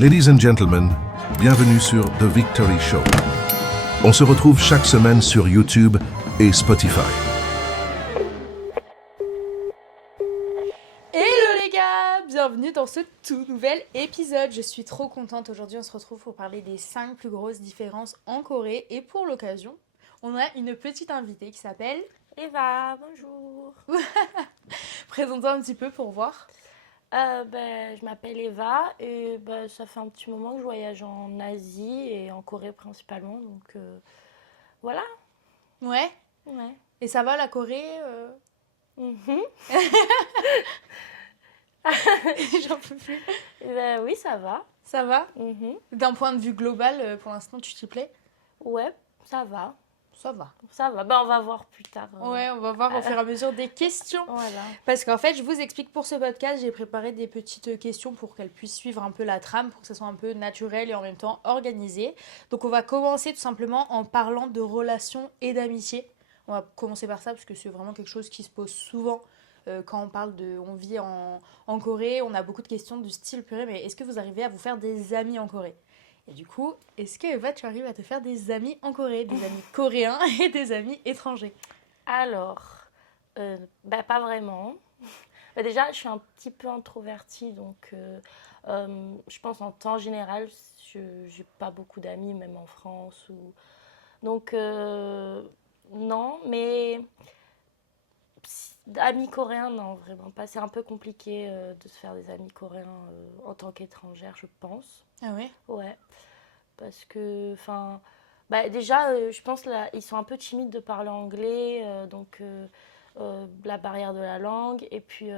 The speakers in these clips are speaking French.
Ladies and gentlemen, bienvenue sur The Victory Show. On se retrouve chaque semaine sur YouTube et Spotify. Hello les gars, bienvenue dans ce tout nouvel épisode. Je suis trop contente. Aujourd'hui, on se retrouve pour parler des 5 plus grosses différences en Corée. Et pour l'occasion, on a une petite invitée qui s'appelle Eva, bonjour. Présente-toi un petit peu pour voir. Je m'appelle Eva et ça fait un petit moment que je voyage en Asie et en Corée principalement. Donc voilà. Ouais. Ouais. Et ça va la Corée Mhm. J'en peux plus. Oui, ça va. Ça va Mhm. D'un point de vue global, pour l'instant, tu t'y plais? Ouais, ça va. Ça va. Ça va. On va voir plus tard. Ouais, on va voir au fur et à mesure des questions. Voilà. Parce qu'en fait, je vous explique pour ce podcast, j'ai préparé des petites questions pour qu'elles puissent suivre un peu la trame, pour que ça soit un peu naturel et en même temps organisé. Donc on va commencer tout simplement en parlant de relations et d'amitié. On va commencer par ça parce que c'est vraiment quelque chose qui se pose souvent quand on parle de... On vit en Corée, on a beaucoup de questions du style, purée, mais est-ce que vous arrivez à vous faire des amis en Corée? Et du coup, est-ce que Eva, tu arrives à te faire des amis en Corée, des amis coréens et des amis étrangers? Alors, pas vraiment. Déjà, je suis un petit peu introvertie, donc je pense en temps général, je n'ai pas beaucoup d'amis, même en France. Donc, non, mais amis coréens, non, vraiment pas. C'est un peu compliqué de se faire des amis coréens en tant qu'étrangère, je pense. Ah ouais? Ouais, parce que, enfin, déjà, je pense là, ils sont un peu timides de parler anglais, donc la barrière de la langue, et puis,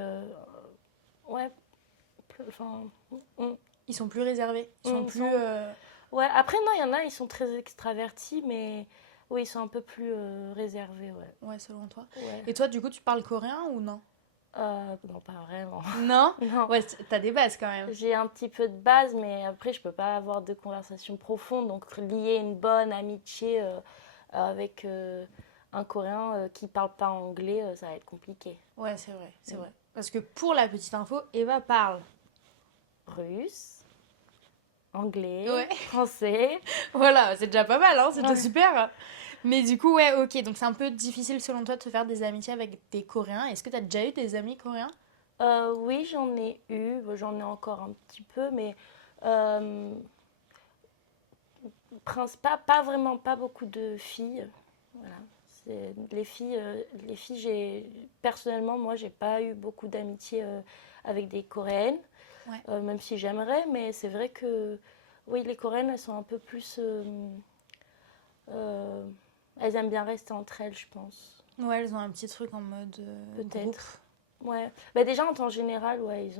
ouais, enfin, Ils sont plus réservés. Ils sont Ils plus... sont- ouais. Après, non, il y en a, ils sont très extravertis, mais oui, ils sont un peu plus réservés, ouais. Ouais, selon toi. Ouais. Et toi, du coup, tu parles coréen ou non? Non, pas vraiment. Non? Non. Ouais, t'as des bases quand même. J'ai un petit peu de base, mais après, je peux pas avoir de conversation profonde. Donc, lier une bonne amitié avec un Coréen qui parle pas anglais, ça va être compliqué. Ouais, c'est vrai, c'est vrai. Parce que pour la petite info, Eva parle. Russe, anglais, Ouais. français. Voilà, c'est déjà pas mal, hein, c'est déjà Ouais. super. Mais du coup, ouais, ok, donc c'est un peu difficile selon toi de te faire des amitiés avec des Coréens. Est-ce que t'as déjà eu des amis coréens? Oui, j'en ai eu, j'en ai encore un petit peu, mais euh, pas vraiment, pas beaucoup de filles. Voilà. Les filles, personnellement, moi, j'ai pas eu beaucoup d'amitié avec des Coréennes, Ouais. même si j'aimerais, mais c'est vrai que, oui, les Coréennes, elles sont un peu plus, euh, elles aiment bien rester entre elles, je pense. Ouais, elles ont un petit truc en mode Peut-être. groupe. Ouais. Déjà, en temps général, ouais,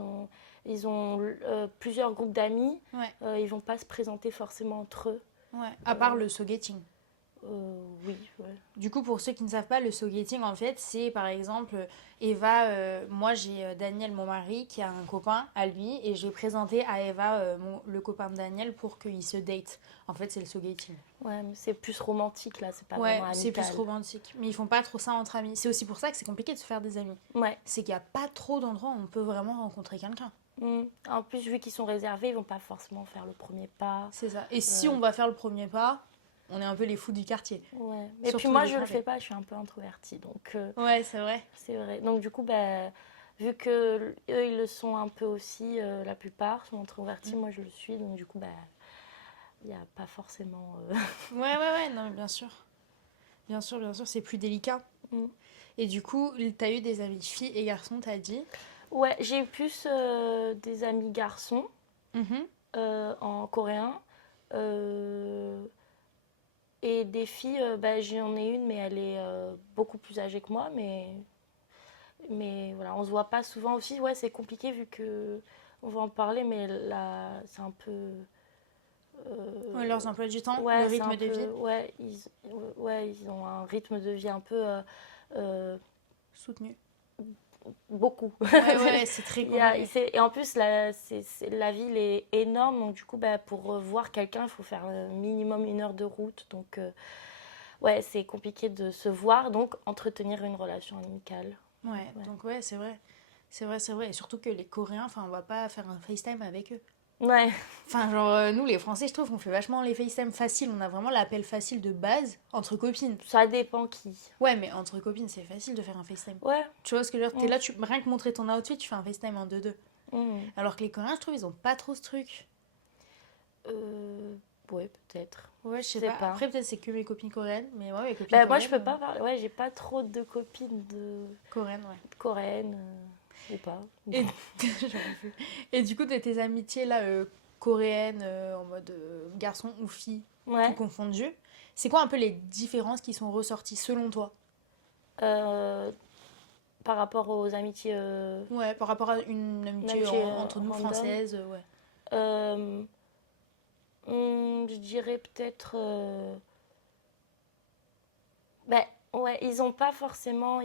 ils ont plusieurs groupes d'amis. Ouais, Ils vont pas se présenter forcément entre eux. ouais. À part le sogeting. Oui, ouais. Du coup, pour ceux qui ne savent pas, le sogeting, en fait, c'est par exemple, Eva, moi j'ai Daniel, mon mari, qui a un copain à lui, et j'ai présenté à Eva le copain de Daniel pour qu'il se date. En fait, c'est le sogeting. Ouais, mais c'est plus romantique là, c'est pas Ouais, vraiment c'est amical. plus romantique. Mais ils font pas trop ça entre amis. C'est aussi pour ça que c'est compliqué de se faire des amis. Ouais. C'est qu'il n'y a pas trop d'endroits où on peut vraiment rencontrer quelqu'un. En plus, vu qu'ils sont réservés, ils vont pas forcément faire le premier pas. C'est ça. Et si on va faire le premier pas, on est un peu les fous du quartier. Ouais. Et Surtout puis moi, les je le Français. fais pas, je suis un peu introvertie, donc Ouais, c'est vrai. c'est vrai. Donc du coup, vu que eux, ils le sont un peu aussi, la plupart sont introvertis, moi je le suis, donc du coup, il n'y a pas forcément. Ouais, non, mais bien sûr. Bien sûr, c'est plus délicat. Mm. Et du coup, t'as eu des amis filles et garçons, t'as dit? Ouais, j'ai eu plus des amis garçons Mhm. en coréen. Euh, et des filles, j'en ai une, mais elle est beaucoup plus âgée que moi. Mais voilà, on se voit pas souvent aussi. Ouais, c'est compliqué vu que on va en parler, mais là, c'est un peu. Ouais, leurs emplois du temps, Ouais, le c'est rythme un de peu. vie. Ouais, ils ont un rythme de vie un peu. Soutenu. Beaucoup. Ouais, c'est très compliqué. Et en plus, la ville est énorme, donc du coup, pour voir quelqu'un, il faut faire minimum 1 heure de route. Donc, ouais, c'est compliqué de se voir, donc entretenir une relation amicale. Ouais, donc ouais, c'est vrai. C'est vrai. Et surtout que les Coréens, enfin, on va pas faire un FaceTime avec eux. Ouais. Enfin, genre, nous, les Français, je trouve qu'on fait vachement les FaceTime faciles. On a vraiment l'appel facile de base entre copines. Ça dépend qui. Ouais, mais entre copines, c'est facile de faire un FaceTime. Ouais. Tu vois ce que je veux dire? T'es Mm. là, rien que montrer ton outfit, tu fais un FaceTime en 2-2. Mm. Alors que les Coréens, je trouve, ils ont pas trop ce truc. Ouais, peut-être. Ouais, je sais sais pas. pas. Après, peut-être c'est que mes copines coréennes, mais ouais, mes copines Bah, coréennes. moi, je peux pas parler. Ouais, j'ai pas trop de copines Coréennes, ouais. coréennes. Ou pas. Et... J'aurais pu. Et du coup, de tes amitiés là, coréennes, en mode garçon ou fille, tout Ouais. confondu, c'est quoi un peu les différences qui sont ressorties selon toi? Par rapport aux amitiés Ouais, par rapport à une amitié entre nous random. françaises, ouais. Euh, je dirais peut-être. Ben ouais, ils sont pas forcément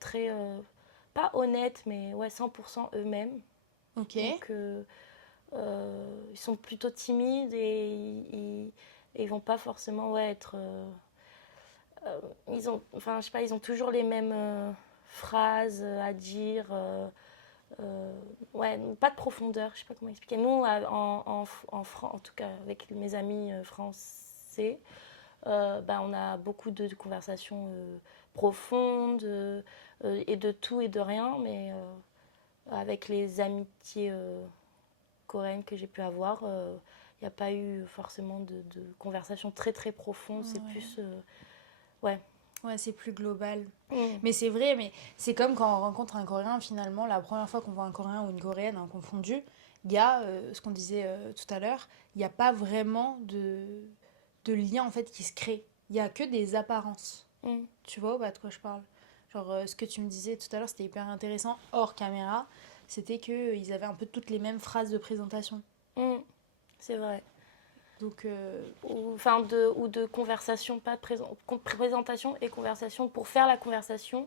très. Pas honnêtes, mais ouais, 100% eux-mêmes. Ok. Donc, ils sont plutôt timides et ils vont pas forcément ouais, être. Enfin, je sais pas, ils ont toujours les mêmes phrases à dire. Ouais, pas de profondeur, je sais pas comment expliquer. Nous, en tout cas, avec mes amis français, bah, on a beaucoup de conversations profondes et de tout et de rien, mais avec les amitiés coréennes que j'ai pu avoir, il n'y a pas eu forcément de conversations très très profondes, c'est Ouais. plus... ouais. Ouais, c'est plus global. Mm. Mais c'est vrai, mais c'est comme quand on rencontre un Coréen, finalement, la première fois qu'on voit un Coréen ou une Coréenne hein, confondu, il y a, ce qu'on disait tout à l'heure, il n'y a pas vraiment de lien en fait qui se crée. Il n'y a que des apparences. Mm. Tu vois bah, de quoi je parle? Genre, ce que tu me disais tout à l'heure, c'était hyper intéressant, hors caméra, c'était qu'ils avaient un peu toutes les mêmes phrases de présentation. Mm. C'est vrai. Donc, Ou de conversation, pas de présentation et conversation pour faire la conversation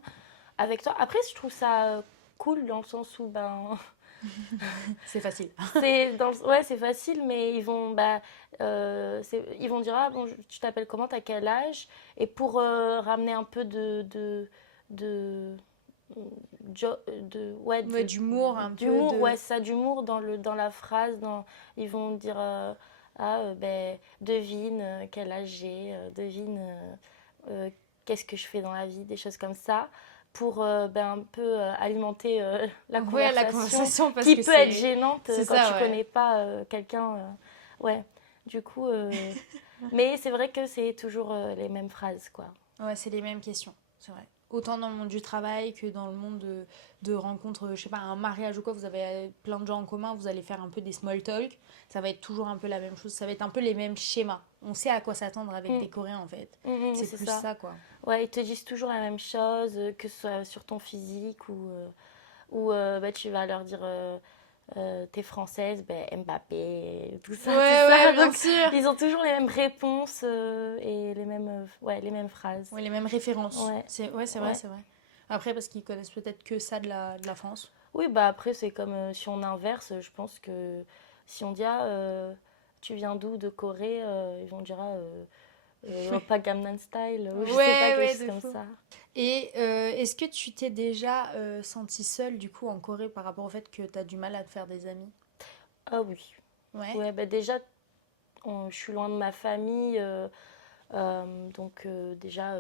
avec toi. Après, je trouve ça cool dans le sens où ben c'est facile. ouais c'est facile, mais ils vont dire ah bon tu t'appelles comment, t'as quel âge, et pour ramener un peu de ouais Ouais, d'humour, un peu d'humour, de... ouais ça, d'humour dans la phrase, ils vont dire ben devine quel âge j'ai, devine qu'est-ce que je fais dans la vie, des choses comme ça pour ben, un peu alimenter la Ouais, la conversation conversation, parce qui que peut être c'est... gênante C'est quand ça, tu ouais. connais pas quelqu'un. Ouais, du coup, mais c'est vrai que c'est toujours les mêmes phrases, quoi. Ouais, c'est les mêmes questions, c'est vrai. Autant dans le monde du travail que dans le monde de rencontres, je sais pas, un mariage ou quoi, vous avez plein de gens en commun, vous allez faire un peu des small talk, ça va être toujours un peu la même chose, ça va être un peu les mêmes schémas. On sait à quoi s'attendre avec Mm. des Coréens en fait. C'est C'est plus ça. ça, quoi. Ouais, ils te disent toujours la même chose, que ce soit sur ton physique ou bah, tu vas leur dire t'es française, ben Mbappé, tout ça, tout Ouais, ça. ouais, bien Donc sûr. ils ont toujours les mêmes réponses et les mêmes phrases. Ouais, les mêmes références. Ouais, Ouais, c'est vrai, ouais. c'est vrai. Après, parce qu'ils connaissent peut-être que ça de la France. Oui, bah après, c'est comme si on inverse, je pense que si on dit ah, tu viens d'où, de Corée, ils vont dire ah, pas Gangnam Style, ou je sais pas, Ouais, quelque ouais, chose de comme fou. ça. Et est-ce que tu t'es déjà sentie seule du coup en Corée par rapport au fait que t'as du mal à te faire des amis? Ah oui. Ouais. Ouais, bah déjà, je suis loin de ma famille, donc déjà,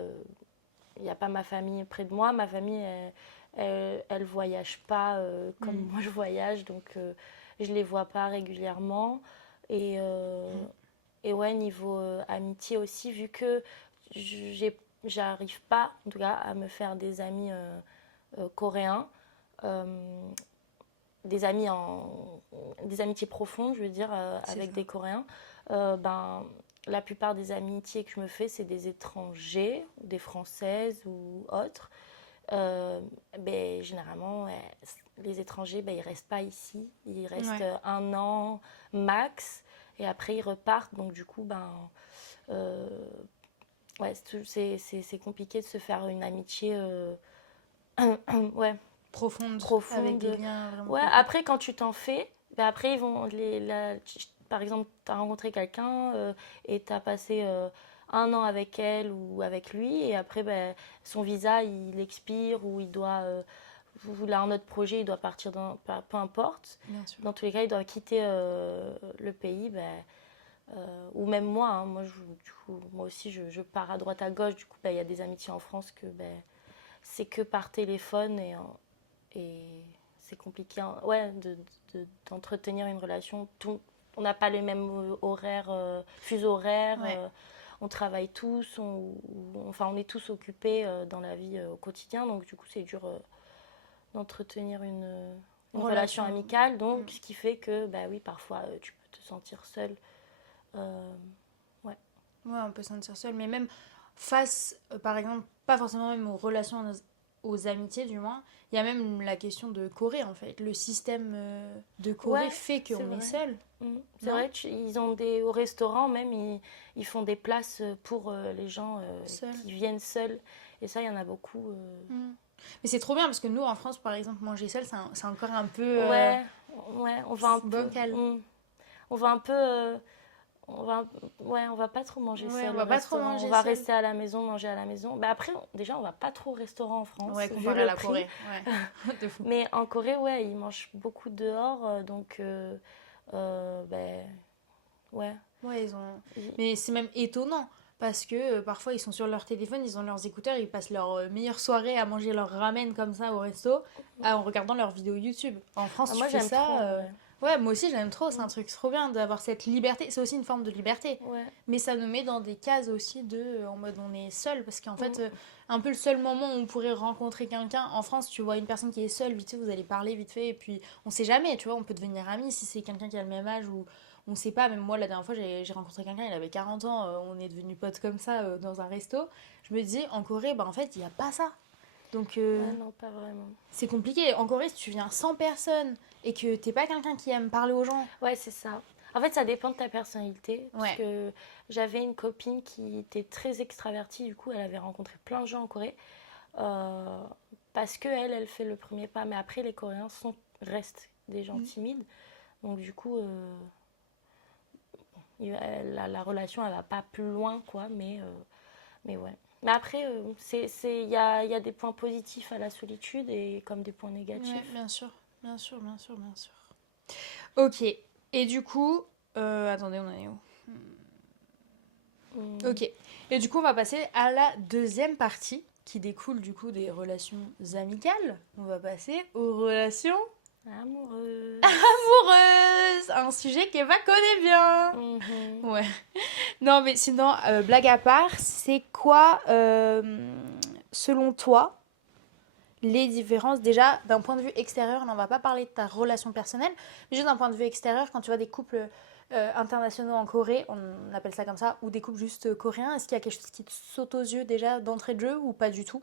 il n'y a pas ma famille près de moi. Ma famille, elle voyage pas comme Mm. moi je voyage, donc je les vois pas régulièrement. Et, et ouais, niveau amitié aussi, vu que j'arrive pas, en tout cas, à me faire des amis coréens, euh, des amitiés profondes, je veux dire, C'est avec ça. des Coréens, ben, la plupart des amitiés que je me fais, c'est des étrangers, des Françaises ou autres. Ben, généralement, ouais, les étrangers, ben, ils restent pas ici. Ils restent Ouais. 1 an max et après ils repartent. Donc du coup, ben, euh, ouais, c'est compliqué de se faire une amitié ouais, Profonde, avec des profonde. liens vraiment Ouais, profonds. après, quand tu t'en fais, ben après, par exemple, tu as rencontré quelqu'un et tu as passé 1 an avec elle ou avec lui, et après, ben, son visa, il expire ou il doit là, un autre projet, il doit partir peu importe. Bien sûr. Dans tous les cas, il doit quitter le pays. Ou même moi, hein, moi aussi, je pars à droite à gauche. Du coup, il y a des amitiés en France que c'est que par téléphone et c'est compliqué ouais, d'entretenir une relation. On n'a pas les mêmes horaires, fuseaux horaires. Ouais. On travaille tous, on est tous occupés dans la vie au quotidien. Donc, du coup, c'est dur d'entretenir une relation amicale. Donc, ce qui fait que, oui, parfois, tu peux te sentir seule. Ouais, on peut se sentir seul, mais même face, par exemple, pas forcément même aux relations, aux amitiés du moins, il y a même la question de Corée en fait. Le système de Corée fait qu'on est seul. C'est vrai, ils ont au restaurant même, ils font des places pour les gens qui viennent seuls. Et ça, il y en a beaucoup. Mais c'est trop bien parce que nous en France, par exemple, manger seul, c'est encore un peu. Ouais, on va un peu. On va un peu. On va pas trop manger seul. On va pas trop manger on va rester à la maison, manger à la maison. Après, déjà, on va pas trop au restaurant en France. Ouais, comparé à la Corée. Ouais. De fou. Mais en Corée, ouais, ils mangent beaucoup dehors, donc ouais. Ouais, mais c'est même étonnant parce que parfois ils sont sur leur téléphone, ils ont leurs écouteurs, ils passent leur meilleure soirée à manger leur ramen comme ça au resto en regardant leurs vidéos YouTube. En France, moi, tu fais ça. Trop, Ouais, moi aussi j'aime trop, c'est un truc trop bien d'avoir cette liberté. C'est aussi une forme de liberté. Ouais. Mais ça nous met dans des cases aussi en mode on est seul. Parce qu'en fait, un peu le seul moment où on pourrait rencontrer quelqu'un, en France, tu vois une personne qui est seule, vite fait, vous allez parler vite fait. Et puis on sait jamais, tu vois, on peut devenir amis si c'est quelqu'un qui a le même âge ou on sait pas. Même moi, la dernière fois, j'ai rencontré quelqu'un, il avait 40 ans, on est devenus potes comme ça dans un resto. Je me dis, en Corée, en fait, il n'y a pas ça. Donc, non, pas vraiment. C'est compliqué. En Corée, si tu viens sans personne et que t'es pas quelqu'un qui aime parler aux gens. Ouais, c'est ça. En fait, ça dépend de ta personnalité. Parce que j'avais une copine qui était très extravertie. Du coup, elle avait rencontré plein de gens en Corée. Parce qu'elle, elle fait le premier pas. Mais après, les Coréens restent des gens timides. Donc, du coup, la relation, elle va pas plus loin, quoi. Mais ouais. Mais après, il y a des points positifs à la solitude et comme des points négatifs. Ouais, bien sûr. Ok. Et du coup... attendez, on en est où Ok. Et du coup, on va passer à la deuxième partie qui découle du coup des relations amicales. On va passer aux relations... Amoureuses. Un sujet qu'Eva connaît bien. Ouais. Non, mais sinon, blague à part, c'est quoi, selon toi, les différences, déjà, d'un point de vue extérieur, on va pas parler de ta relation personnelle, mais juste d'un point de vue extérieur, quand tu vois des couples internationaux en Corée, on appelle ça comme ça, ou des couples juste coréens, est-ce qu'il y a quelque chose qui te saute aux yeux déjà d'entrée de jeu ou pas du tout ?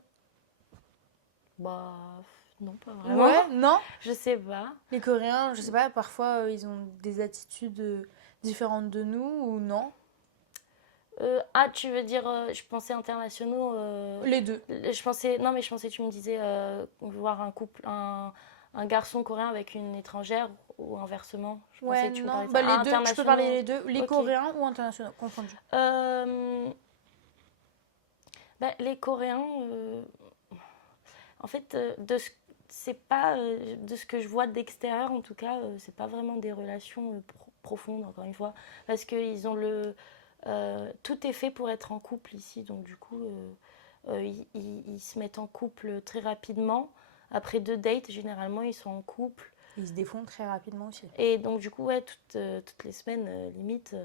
Non, pas vraiment. Ouais, non ? Je sais pas. Les Coréens, je sais pas, parfois ils ont des attitudes différentes de nous ou non ? Tu veux dire, je pensais internationaux. Les deux. Je pensais tu me disais voir un couple, un garçon coréen avec une étrangère ou inversement. Je pensais que tu me parlais de ça. Les deux, je peux parler les deux, les Coréens ou internationaux, confondus. Les Coréens, en fait, c'est pas de ce que je vois d'extérieur, en tout cas, c'est pas vraiment des relations profondes, encore une fois, parce qu'ils ont tout est fait pour être en couple ici, donc du coup, ils se mettent en couple très rapidement. Après 2 dates, généralement, ils sont en couple. Ils se défont très rapidement aussi. Et donc, du coup, toutes les semaines, limite,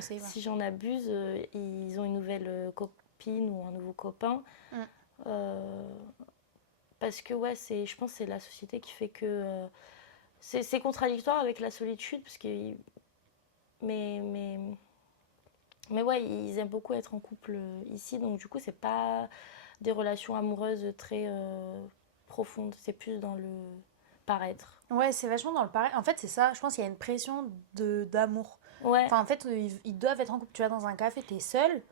c'est si j'en abuse, ils ont une nouvelle copine ou un nouveau copain. Parce que, je pense que c'est la société qui fait que... c'est contradictoire avec la solitude, parce que... Mais ouais, ils aiment beaucoup être en couple ici, donc du coup, c'est pas des relations amoureuses très profondes, c'est plus dans le paraître. Ouais, c'est vachement dans le paraître. En fait, c'est ça, je pense qu'il y a une pression d'amour. Ouais. Enfin, en fait, ils doivent être en couple. Tu vas dans un café, t'es seul.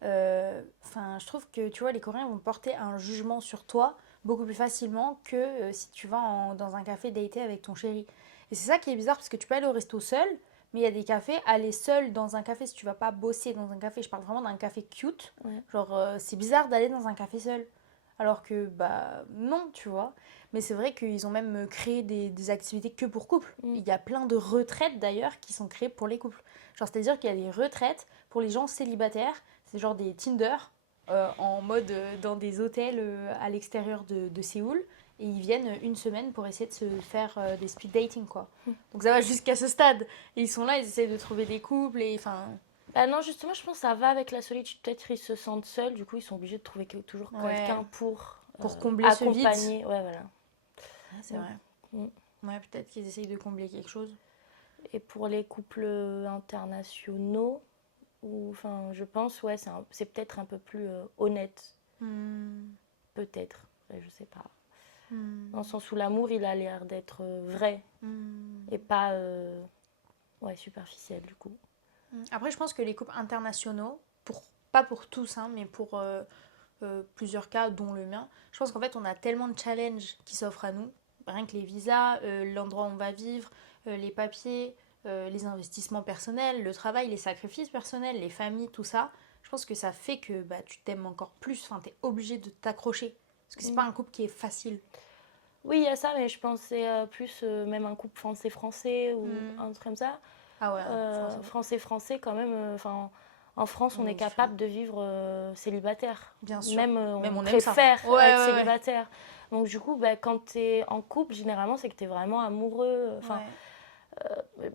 Je trouve que, tu vois, les Coréens vont porter un jugement sur toi beaucoup plus facilement que si tu vas dans un café dater avec ton chéri. Et c'est ça qui est bizarre, parce que tu peux aller au resto seul, mais il y a des cafés, aller seul dans un café, si tu vas pas bosser dans un café, je parle vraiment d'un café cute, Ouais. genre c'est bizarre d'aller dans un café seul. Alors que, non, tu vois. Mais c'est vrai qu'ils ont même créé des activités que pour couples. Mm. Il y a plein de retraites d'ailleurs qui sont créées pour les couples. Genre, c'est-à-dire qu'il y a des retraites pour les gens célibataires. C'est genre des Tinder en mode dans des hôtels à l'extérieur de Séoul. Et ils viennent une semaine pour essayer de se faire des speed dating, quoi. Donc ça va jusqu'à ce stade. Et ils sont là, ils essaient de trouver des couples et enfin... Bah non, justement, je pense que ça va avec la solitude. Peut-être qu'ils se sentent seuls, du coup, ils sont obligés de trouver toujours Ouais. quelqu'un pour combler ce vide. accompagner. Ouais, voilà. Ah, c'est vrai. Mm. Ouais, peut-être qu'ils essayent de combler quelque chose. Et pour les couples internationaux, enfin, je pense, ouais, c'est peut-être un peu plus honnête. Peut-être, je sais pas. Dans le sens où l'amour, il a l'air d'être vrai et pas superficiel, du coup. Après, je pense que les couples internationaux, pas pour tous, hein, mais pour plusieurs cas, dont le mien, je pense qu'en fait, on a tellement de challenges qui s'offrent à nous. Rien que les visas, l'endroit où on va vivre, les papiers, les investissements personnels, le travail, les sacrifices personnels, les familles, tout ça. Je pense que ça fait que bah, tu t'aimes encore plus. Enfin, t'es obligé de t'accrocher. Parce que c'est pas un couple qui est facile. Oui, il y a ça, mais je pensais plus même un couple français-français ou un truc comme ça. Ah ouais, Français-français, quand même. En France, on est capable de vivre célibataire. Bien sûr. Même Même on on aime ça. préfère Ouais, être ouais, ouais. célibataire. Donc du coup, bah, quand tu es en couple, généralement, c'est que tu es vraiment amoureux. Enfin,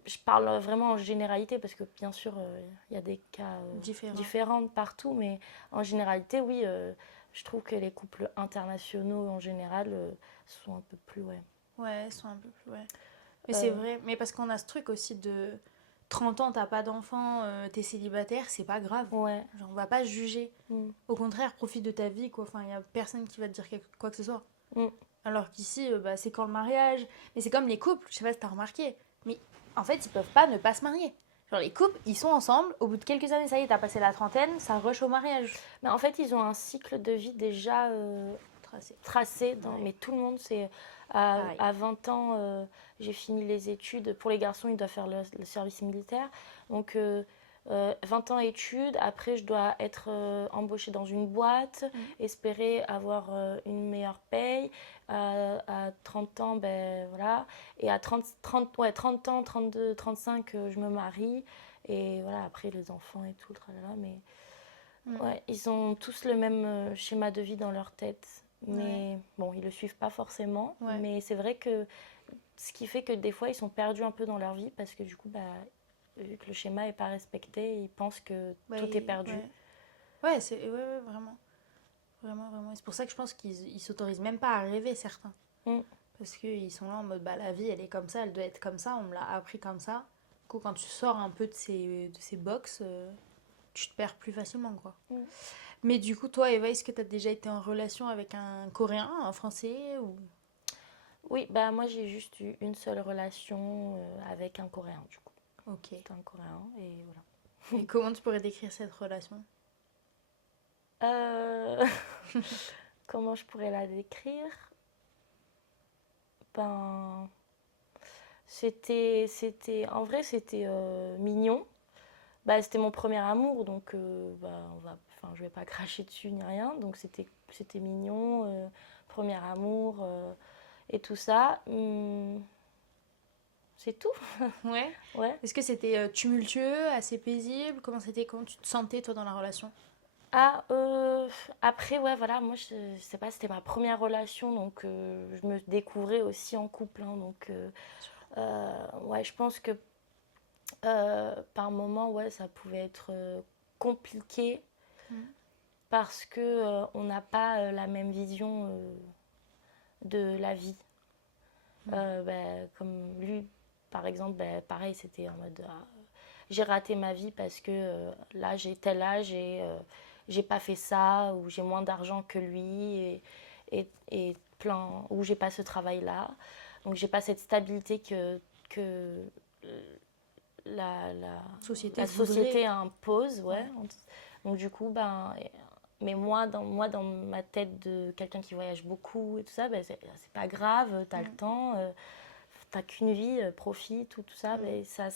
je parle vraiment en généralité parce que bien sûr, il y a des cas différents partout, mais en généralité, oui, je trouve que les couples internationaux en général sont un peu plus, Ouais, ils sont un peu plus, ouais. Mais c'est vrai, mais parce qu'on a ce truc aussi de 30 ans, t'as pas d'enfant, t'es célibataire, c'est pas grave. Ouais. Genre, on va pas se juger. Mm. Au contraire, profite de ta vie, quoi. Enfin, il y a personne qui va te dire quoi que ce soit. Mm. Alors qu'ici, bah, c'est quand le mariage. Mais c'est comme les couples, je sais pas si t'as remarqué. Mais en fait, ils peuvent pas ne pas se marier. Genre, les couples, ils sont ensemble, au bout de quelques années, ça y est, t'as passé la trentaine, ça rush au mariage. Mais en fait, ils ont un cycle de vie déjà tracé Ouais. mais tout le monde, c'est à 20 ans, j'ai fini les études. Pour les garçons, ils doivent faire le service militaire. Donc, 20 ans études. Après, je dois être embauchée dans une boîte, espérer avoir une meilleure paye. À 30 ans, ben voilà. Et à 30 ans, 32, 35, je me marie. Et voilà, après, les enfants et tout, tralala. Mais ouais, ils ont tous le même schéma de vie dans leur tête. Mais bon, ils le suivent pas forcément. Ouais. Mais c'est vrai que ce qui fait que des fois, ils sont perdus un peu dans leur vie parce que du coup, bah, vu que le schéma n'est pas respecté, ils pensent que tout est perdu. Ouais, ouais, vraiment. Vraiment, vraiment. C'est pour ça que je pense qu'ils s'autorisent même pas à rêver, certains. Parce qu'ils sont là en mode, bah, la vie, elle est comme ça, elle doit être comme ça, on me l'a appris comme ça. Du coup, quand tu sors un peu de ces box, tu te perds plus facilement, quoi. Mais du coup, toi, Eva, est-ce que tu as déjà été en relation avec un Coréen, un Français ou... Oui, bah moi, j'ai juste eu une seule relation avec un Coréen, du coup. Ok. C'était un Coréen, et voilà. Et comment tu pourrais décrire cette relation? Comment je pourrais la décrire? Ben, en vrai, c'était mignon. Bah, c'était mon premier amour, donc bah, je vais pas cracher dessus ni rien. Donc c'était mignon, premier amour et tout ça. C'est tout. Ouais. Est-ce que c'était tumultueux, assez paisible? Comment tu te sentais, toi, dans la relation? Après, ouais, voilà, moi, je sais pas, c'était ma première relation, donc je me découvrais aussi en couple. Hein, donc, ouais, je pense que par moment, ouais, ça pouvait être compliqué parce que on n'a pas la même vision de la vie. Comme lui, par exemple, pareil, c'était en mode j'ai raté ma vie parce que là, j'ai tel âge et j'ai pas fait ça, ou j'ai moins d'argent que lui, et plein, ou j'ai pas ce travail-là. Donc, j'ai pas cette stabilité que la société impose, ouais. Donc du coup, mais moi dans ma tête de quelqu'un qui voyage beaucoup et tout ça, c'est pas grave, t'as le temps, t'as qu'une vie, profite, tout ça. Mais ça,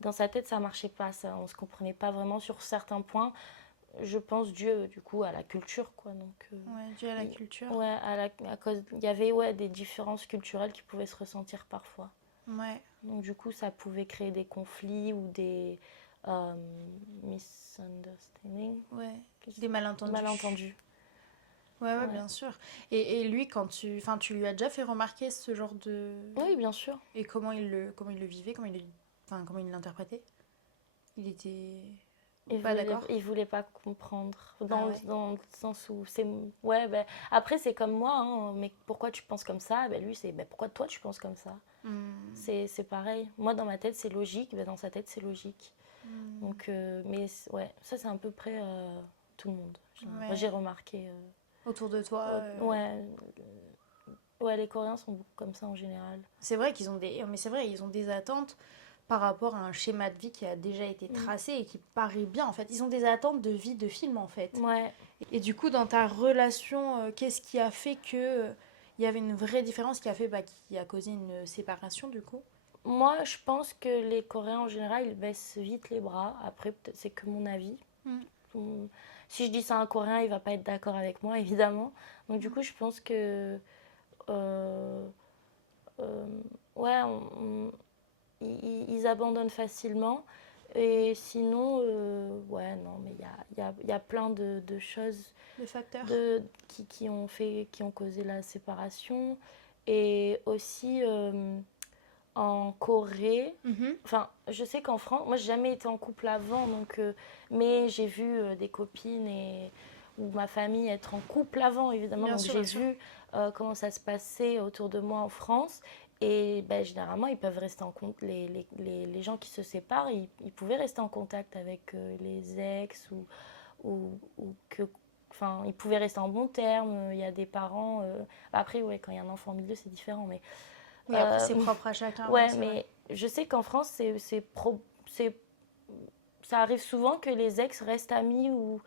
dans sa tête, ça marchait pas, ça, on se comprenait pas vraiment sur certains points. je pense dû du coup à la culture, quoi. Donc, Ouais, dû à la culture. ouais, à cause, il y avait des différences culturelles qui pouvaient se ressentir parfois. Ouais. Donc du coup, ça pouvait créer des conflits ou des misunderstandings. Ouais. Des malentendus. Malentendus. Ouais, Ouais. bien sûr. Et lui, quand tu lui as déjà fait remarquer ce genre de... Oui, bien sûr. Et comment il le vivait, comment il l'interprétait? Il était pas d'accord? Il voulait pas comprendre. Ah ouais. Dans le sens où c'est. Ouais, ben, après, c'est comme moi, hein, mais pourquoi tu penses comme ça? Ben, lui, c'est pourquoi toi tu penses comme ça? Hmm. C'est pareil. Moi, dans ma tête, c'est logique, ben, dans sa tête, c'est logique. Hmm. Donc, mais ouais, ça, c'est à peu près tout le monde. Ouais. Moi, j'ai remarqué. Autour de toi. Ouais, les Coréens sont beaucoup comme ça en général. C'est vrai qu'ils ont des... Mais c'est vrai, ils ont des attentes par rapport à un schéma de vie qui a déjà été tracé et qui paraît bien, en fait. Ils ont des attentes de vie de film, en fait. Ouais. Et du coup, dans ta relation, qu'est-ce qui a fait que il y avait une vraie différence qui a fait qui a causé une séparation, du coup? Moi, je pense que les Coréens en général, ils baissent vite les bras. Après, peut-être c'est que mon avis. Si je dis ça à un Coréen, il va pas être d'accord avec moi, évidemment. Donc du coup, je pense que euh, euh, ouais, ils abandonnent facilement. Et sinon, ouais, non, mais il y a plein de choses Le facteur. qui ont causé la séparation. Et aussi en Corée, enfin, je sais qu'en France, moi, j'ai jamais été en couple avant, donc, mais j'ai vu des copines ou ma famille être en couple avant, évidemment. Bien Donc, sûr, j'ai bien sûr. vu comment ça se passait autour de moi en France. Et ben, généralement, ils peuvent rester en compte. Les gens qui se séparent, ils pouvaient rester en contact avec les ex ou que. Enfin, ils pouvaient rester en bon terme. Il y a des parents. Après, ouais, quand il y a un enfant au milieu, c'est différent. Mais Oui, après, c'est propre à chacun. ouais, c'est mais vrai. je sais qu'en France, ça arrive souvent que les ex restent amis ou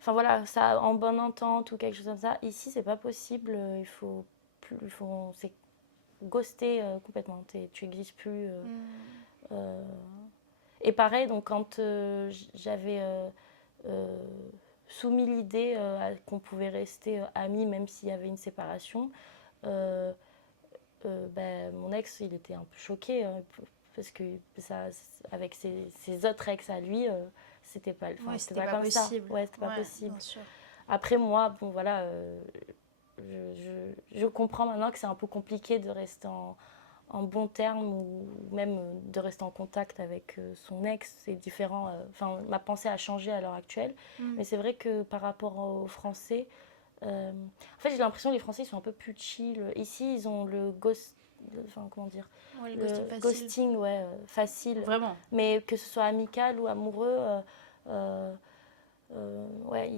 enfin voilà, ça en bonne entente ou quelque chose comme ça. Ici, c'est pas possible. Il faut plus, c'est ghosté complètement. Tu n'existes plus. Euh. Et pareil, donc quand j'avais euh, soumis l'idée qu'on pouvait rester amis même s'il y avait une séparation. euh, ben, mon ex, il était un peu choqué parce que ça, avec ses autres ex à lui, c'était pas, Ouais, c'était pas comme possible. ça. Ouais, c'était pas Ouais, possible. bien sûr. Après, moi, bon, voilà, je comprends maintenant que c'est un peu compliqué de rester en bon terme ou même de rester en contact avec son ex. C'est différent. Enfin, ma pensée a changé à l'heure actuelle. Mais c'est vrai que par rapport aux Français, en fait, j'ai l'impression que les Français ils sont un peu plus chill. Ici, ils ont le ghost, enfin comment dire, Ouais, le ghosting facile. ghosting, ouais, facile. Vraiment. Mais que ce soit amical ou amoureux, ouais,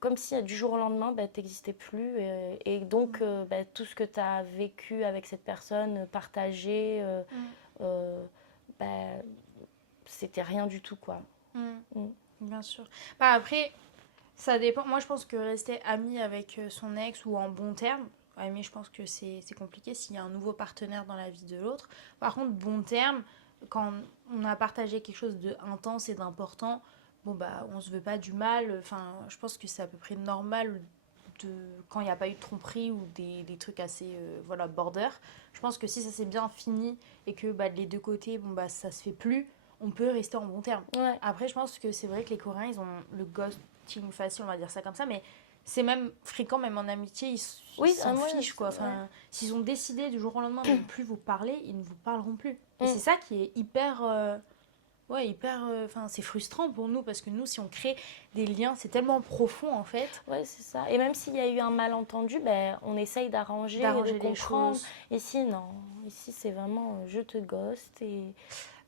comme si du jour au lendemain, bah, tu n'existais plus. Et donc, bah, tout ce que tu as vécu avec cette personne, partagé, bah, c'était rien du tout, quoi. Bien sûr. Bah, après, ça dépend. Moi, je pense que rester ami avec son ex ou en bon terme, mais je pense que c'est compliqué s'il y a un nouveau partenaire dans la vie de l'autre. Par contre, bon terme, quand on a partagé quelque chose d'intense et d'important, bon, bah, on se veut pas du mal. Enfin, je pense que c'est à peu près normal quand il n'y a pas eu de tromperie ou des trucs assez voilà, border. Je pense que si ça s'est bien fini et que bah, de les deux côtés, bon, bah, ça se fait plus, on peut rester en bon terme. Ouais. Après, je pense que c'est vrai que les Coréens, ils ont le ghosting facile, on va dire ça comme ça, mais c'est même fréquent, même en amitié, ils s'en fichent, quoi. Enfin, s'ils ont décidé du jour au lendemain de ne plus vous parler, ils ne vous parleront plus. Et c'est ça qui est hyper... c'est frustrant pour nous, parce que nous, si on crée des liens, c'est tellement profond, en fait. Ouais, c'est ça. Et même s'il y a eu un malentendu, ben, on essaye d'arranger de Les comprendre. choses. Ici, non. Ici, c'est vraiment je te ghost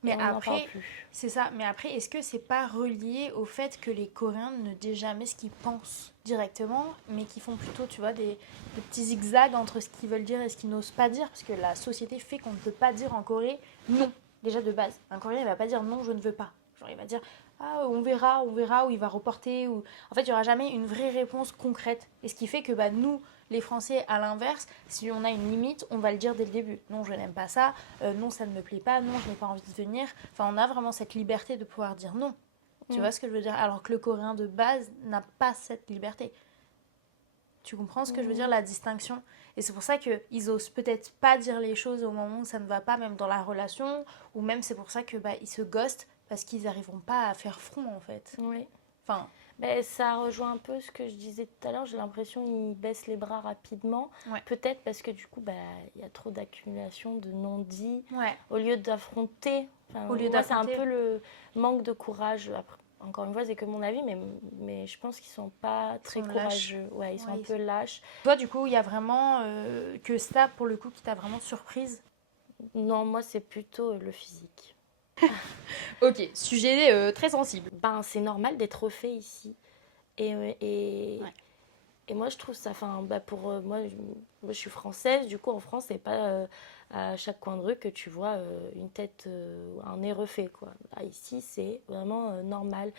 Mais on n'en parle après, plus. c'est ça. Mais après, est-ce que c'est pas relié au fait que les Coréens ne disent jamais ce qu'ils pensent directement, mais qui font plutôt, tu vois, des petits zigzags entre ce qu'ils veulent dire et ce qu'ils n'osent pas dire, parce que la société fait qu'on ne peut pas dire en Corée non, déjà de base. Un Coréen, il va pas dire non, je ne veux pas. Genre, il va dire ah, on verra, ou il va reporter. Ou... En fait, il n'y aura jamais une vraie réponse concrète. Et ce qui fait que bah, nous, les Français, à l'inverse, si on a une limite, on va le dire dès le début. Non, je n'aime pas ça. Non, ça ne me plaît pas. Non, je n'ai pas envie de venir. Enfin, on a vraiment cette liberté de pouvoir dire non. Tu vois ce que je veux dire? Alors que le coréen de base n'a pas cette liberté. Tu comprends ce que je veux dire, la distinction? Et c'est pour ça qu'ils osent peut-être pas dire les choses au moment où ça ne va pas, même dans la relation, ou même c'est pour ça que ils se ghostent parce qu'ils n'arriveront pas à faire front en fait. Oui. Enfin, Ben, ça rejoint un peu ce que je disais tout à l'heure. J'ai l'impression qu'ils baissent les bras rapidement. Ouais. Peut-être parce que du coup, il y a trop d'accumulation de non-dits. ouais. Au lieu d'affronter. Enfin, Au lieu moi, c'est un d'affronter. peu le manque de courage. Après, encore une fois, c'est que mon avis, mais je pense qu'ils sont pas très sont lâches. courageux. Ouais, ils sont un peu lâches. Toi, du coup, il y a vraiment que ça, pour le coup, qui t'a vraiment surprise. Non, moi, c'est plutôt le physique. Ok, sujet très sensible. Ben, c'est normal d'être refait ici. Et, Ouais. et moi, je trouve ça. Enfin, moi, je suis française. Du coup, en France, c'est pas à chaque coin de rue que tu vois une tête, un nez refait, quoi. Là, ici, c'est vraiment normal.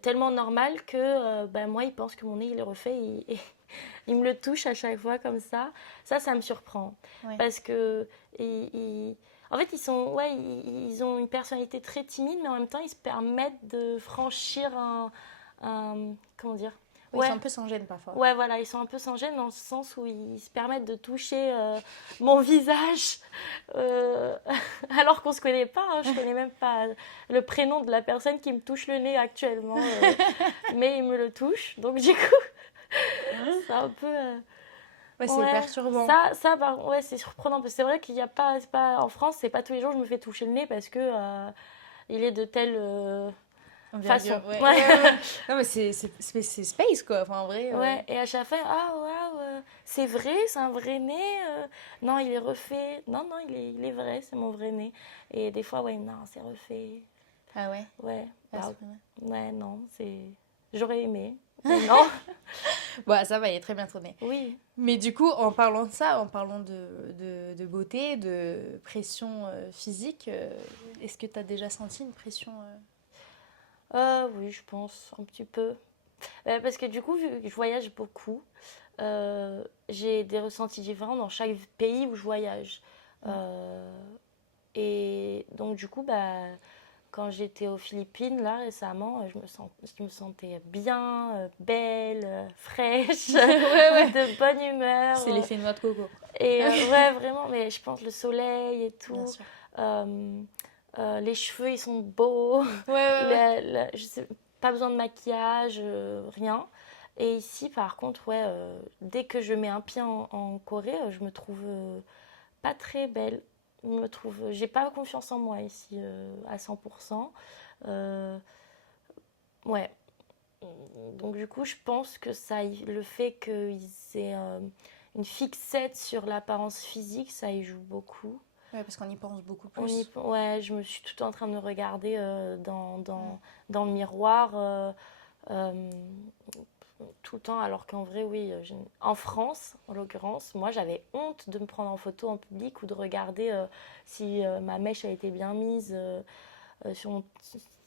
Tellement normal que moi, il pense que mon nez, il est refait. Il me le touche à chaque fois comme ça. Ça me surprend. Ouais. Parce que. En fait, ils ont une personnalité très timide, mais en même temps, ils se permettent de franchir comment dire? Oui, ils sont un peu sans gêne parfois. Ouais, voilà, ils sont un peu sans gêne dans le sens où ils se permettent de toucher mon visage alors qu'on se connaît pas. Hein, je connais même pas le prénom de la personne qui me touche le nez actuellement, mais il me le touche. Donc du coup, c'est un peu. Ouais, c'est perturbant. Ouais, c'est surprenant parce que c'est vrai qu'il y a pas, c'est pas en France, c'est pas tous les jours que je me fais toucher le nez parce que il est de telle façon. Ouais. Ouais. Non, mais c'est space quoi. Enfin, en vrai. Ouais, et à chaque fois, ah waouh, c'est vrai, c'est un vrai nez. Non, il est refait. Non, non, il est vrai, c'est mon vrai nez. Et des fois, ouais, non, c'est refait. Ah ouais. Ouais, Ah, bah, c'est vrai. ouais, non, c'est. J'aurais aimé. Mais non. Bon, ça va, il est très bien tourné. Oui. Mais du coup, en parlant de ça, en parlant de beauté, de pression physique, est-ce que tu as déjà senti une pression Oui, je pense, un petit peu. Parce que du coup, vu que je voyage beaucoup, j'ai des ressentis différents dans chaque pays où je voyage. Et donc, du coup, quand j'étais aux Philippines, là, récemment, je me sentais bien, belle, fraîche, de bonne humeur. C'est l'effet noix de coco. Et ouais, vraiment, mais je pense le soleil et tout. Bien sûr. Les cheveux, ils sont beaux. Ouais. Je sais, pas besoin de maquillage, rien. Et ici, par contre, ouais, dès que je mets un pied en Corée, je me trouve pas très belle. J'ai pas confiance en moi ici à 100%. Ouais. Donc du coup, je pense que le fait qu'ils aient une fixette sur l'apparence physique, ça y joue beaucoup. Ouais, parce qu'on y pense beaucoup plus. Ouais, je me suis tout le temps en train de me regarder dans le miroir tout le temps, alors qu'en vrai, oui, en France, en l'occurrence, moi, j'avais honte de me prendre en photo en public ou de regarder si ma mèche a été bien mise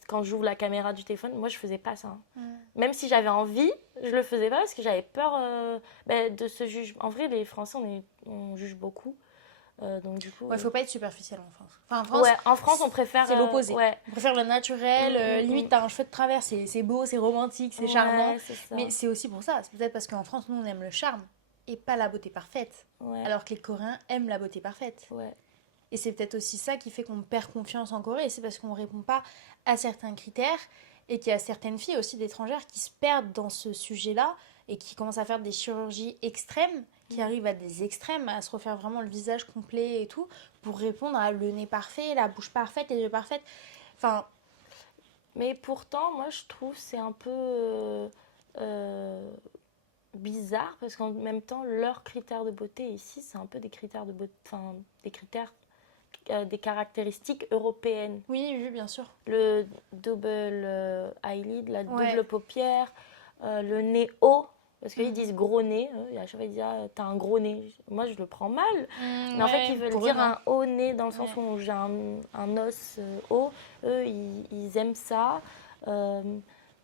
quand j'ouvre la caméra du téléphone. Moi, je faisais pas ça. Même si j'avais envie, je le faisais pas parce que j'avais peur de ce jugement. En vrai, les Français, on juge beaucoup. Donc du coup, Ouais, faut pas être superficiel en France. Enfin, en France, on préfère. C'est l'opposé. Ouais. On préfère le naturel. Limite, t'as un cheveu de travers, c'est beau, c'est romantique, c'est charmant. C'est ça. Mais c'est aussi pour ça. C'est peut-être parce qu'en France, nous, on aime le charme et pas la beauté parfaite. Ouais. Alors que les Coréens aiment la beauté parfaite. Ouais. Et c'est peut-être aussi ça qui fait qu'on perd confiance en Corée. C'est parce qu'on ne répond pas à certains critères et qu'il y a certaines filles aussi d'étrangères qui se perdent dans ce sujet-là et qui commencent à faire des chirurgies extrêmes, qui arrivent à des extrêmes, à se refaire vraiment le visage complet et tout, pour répondre à le nez parfait, la bouche parfaite, les yeux parfaits. Enfin... Mais pourtant, moi, je trouve c'est un peu bizarre, parce qu'en même temps, leurs critères de beauté ici, c'est un peu des critères de beauté, enfin, des caractéristiques européennes. Oui, bien sûr. Le double eyelid, la double paupière, le nez haut. Parce qu'ils disent gros nez, à chaque fois ils disent t'as un gros nez. Moi je le prends mal, mais en fait ils veulent dire un haut nez dans le sens où j'ai un os haut. Eux ils aiment ça.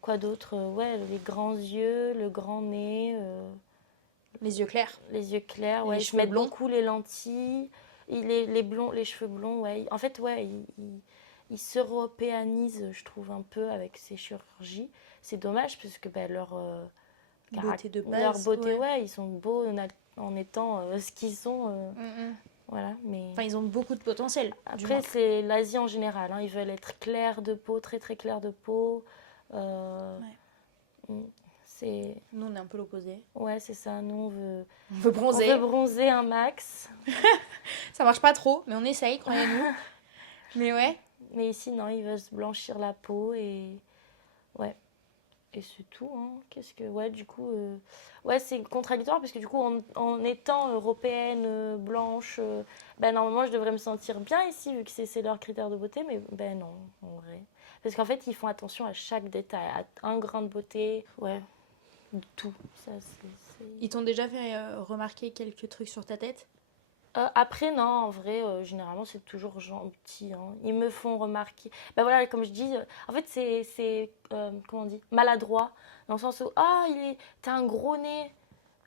Quoi d'autre? Ouais, les grands yeux, le grand nez. Les yeux clairs. Les yeux clairs, ouais. Ils mettent beaucoup les lentilles, les cheveux blonds, ouais. En fait, ouais, ils s'européanisent, je trouve, un peu avec ces chirurgies. C'est dommage parce que leur Beauté de leur base, beauté, ouais. ils sont beaux en étant ce qu'ils sont. Voilà, mais Enfin, ils ont beaucoup de potentiel, du après, moins. c'est l'Asie en général. Ils veulent être clairs de peau, très très clairs de peau. Euh, c'est... Nous, on est un peu l'opposé. Ouais, c'est ça. Nous, On veut on bronzer. veut bronzer un max. Ça marche pas trop, mais on essaye, croyez-nous. Mais ouais. Mais ici, non, ils veulent se blanchir la peau et... Ouais. Et c'est tout, hein. Qu'est-ce que... Ouais, du coup... Ouais, c'est contradictoire parce que du coup, en étant européenne, blanche, normalement, je devrais me sentir bien ici vu que c'est leur critère de beauté, mais non, en vrai. Parce qu'en fait, ils font attention à chaque détail, à un grain de beauté, ouais, tout. Ça, Ils t'ont déjà fait remarquer quelques trucs sur ta tête? Après, non, en vrai, généralement, c'est toujours gentil. Hein. Ils me font remarquer. Voilà, comme je dis, en fait, c'est comment on dit, maladroit, dans le sens où, t'as un gros nez.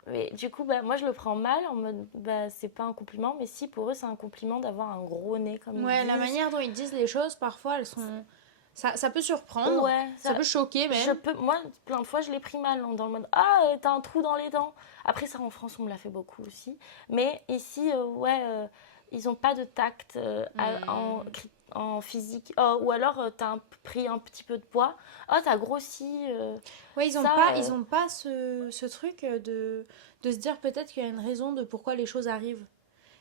Mais du coup, moi, je le prends mal, en mode, c'est pas un compliment, mais si, pour eux, c'est un compliment d'avoir un gros nez, comme ils Ouais, la disent. manière dont ils disent les choses, parfois, elles sont... Ça peut surprendre, Ouais, ça peut choquer même. Moi, plein de fois, je l'ai pris mal, hein, dans le mode t'as un trou dans les dents. Après, ça, en France, on me l'a fait beaucoup aussi. Mais ici, ils n'ont pas de tact en physique. Ou alors, t'as pris un petit peu de poids. T'as grossi. Ouais, ils ça, ont pas ce truc de se dire peut-être qu'il y a une raison de pourquoi les choses arrivent.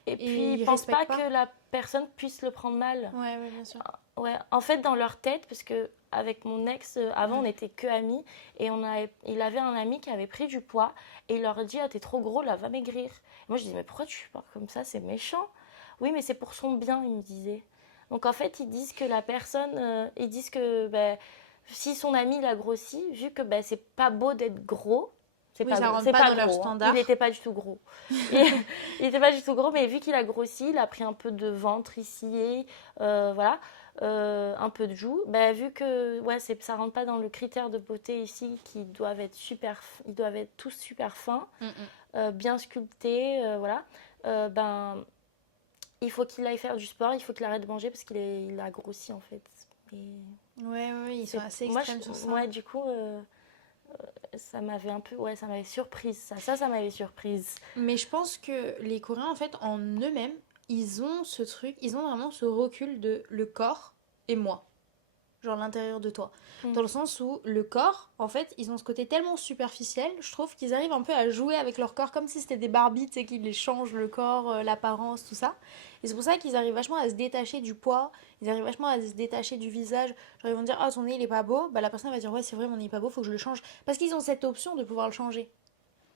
Et puis, ils ils pensent pas respectent pas. que la personne puisse le prendre mal. Ouais, bien sûr. Ouais, en fait, dans leur tête, parce que avec mon ex, avant, on n'était que amis, et il avait un ami qui avait pris du poids, et il leur a dit t'es trop gros, là, va maigrir. Et moi, je disais mais pourquoi tu parles comme ça, c'est méchant. Oui, mais c'est pour son bien, il me disait. Donc, en fait, ils disent que la personne, ils disent que si son ami l'a grossi, vu que c'est pas beau d'être gros, ça rentre pas dans leur standard. Il n'était pas du tout gros. Il n'était pas du tout gros, mais vu qu'il a grossi, il a pris un peu de ventre ici, voilà. Un peu de joues, vu que ça rentre pas dans le critère de beauté ici, ils doivent être tous super fins, bien sculptés, voilà. Il faut qu'il aille faire du sport, il faut qu'il arrête de manger parce qu'il a grossi en fait. Ouais, ils sont assez extrêmes sur ça. Ouais, du coup, ça m'avait un peu, ça m'avait surprise, ça m'avait surprise. Mais je pense que les Coréens, en fait, en eux-mêmes, ils ont ce truc, ils ont vraiment ce recul de le corps et moi. Genre l'intérieur de toi. Dans le sens où le corps, en fait, ils ont ce côté tellement superficiel, je trouve qu'ils arrivent un peu à jouer avec leur corps comme si c'était des Barbies, tu sais, qu'ils les changent le corps, l'apparence, tout ça. Et c'est pour ça qu'ils arrivent vachement à se détacher du poids, ils arrivent vachement à se détacher du visage. Genre ils vont dire ton nez il est pas beau, la personne va dire ouais c'est vrai mon nez est pas beau, faut que je le change. Parce qu'ils ont cette option de pouvoir le changer.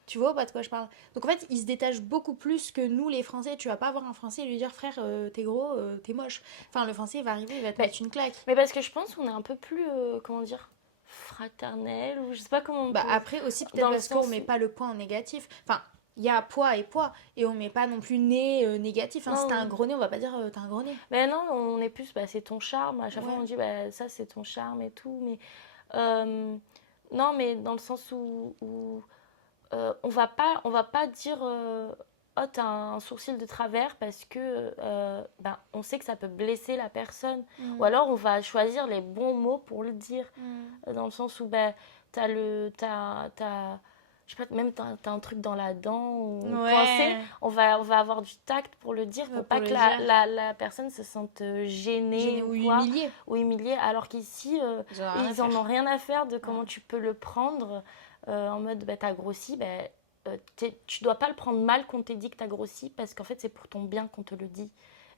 Tu vois pas de quoi je parle. Donc en fait, ils se détachent beaucoup plus que nous les Français. Tu vas pas avoir un Français et lui dire frère, t'es gros, t'es moche. Enfin, le Français il va arriver, il va te mettre une claque. Mais parce que je pense qu'on est un peu plus, comment dire, fraternel, ou je sais pas comment. Après aussi peut-être parce qu'on met pas le poids en négatif. Enfin, il y a poids, et on met pas non plus nez négatif. Hein. Si t'as un gros nez, on va pas dire t'as un gros nez. Mais non, on est plus c'est ton charme. À chaque fois on dit ça c'est ton charme et tout. Mais non, mais dans le sens où on va pas dire t'as un sourcil de travers parce que on sait que ça peut blesser la personne. Ou alors on va choisir les bons mots pour le dire. Dans le sens où t'as je sais pas, même t'as un truc dans la dent ou coincé, on va avoir du tact pour le dire, pour pas que la personne se sente gênée ou humiliée. Alors qu'ici, ils en ont rien à faire de comment tu peux le prendre. En mode t'as grossi, tu dois pas le prendre mal qu'on t'ait dit que t'as grossi parce qu'en fait c'est pour ton bien qu'on te le dit.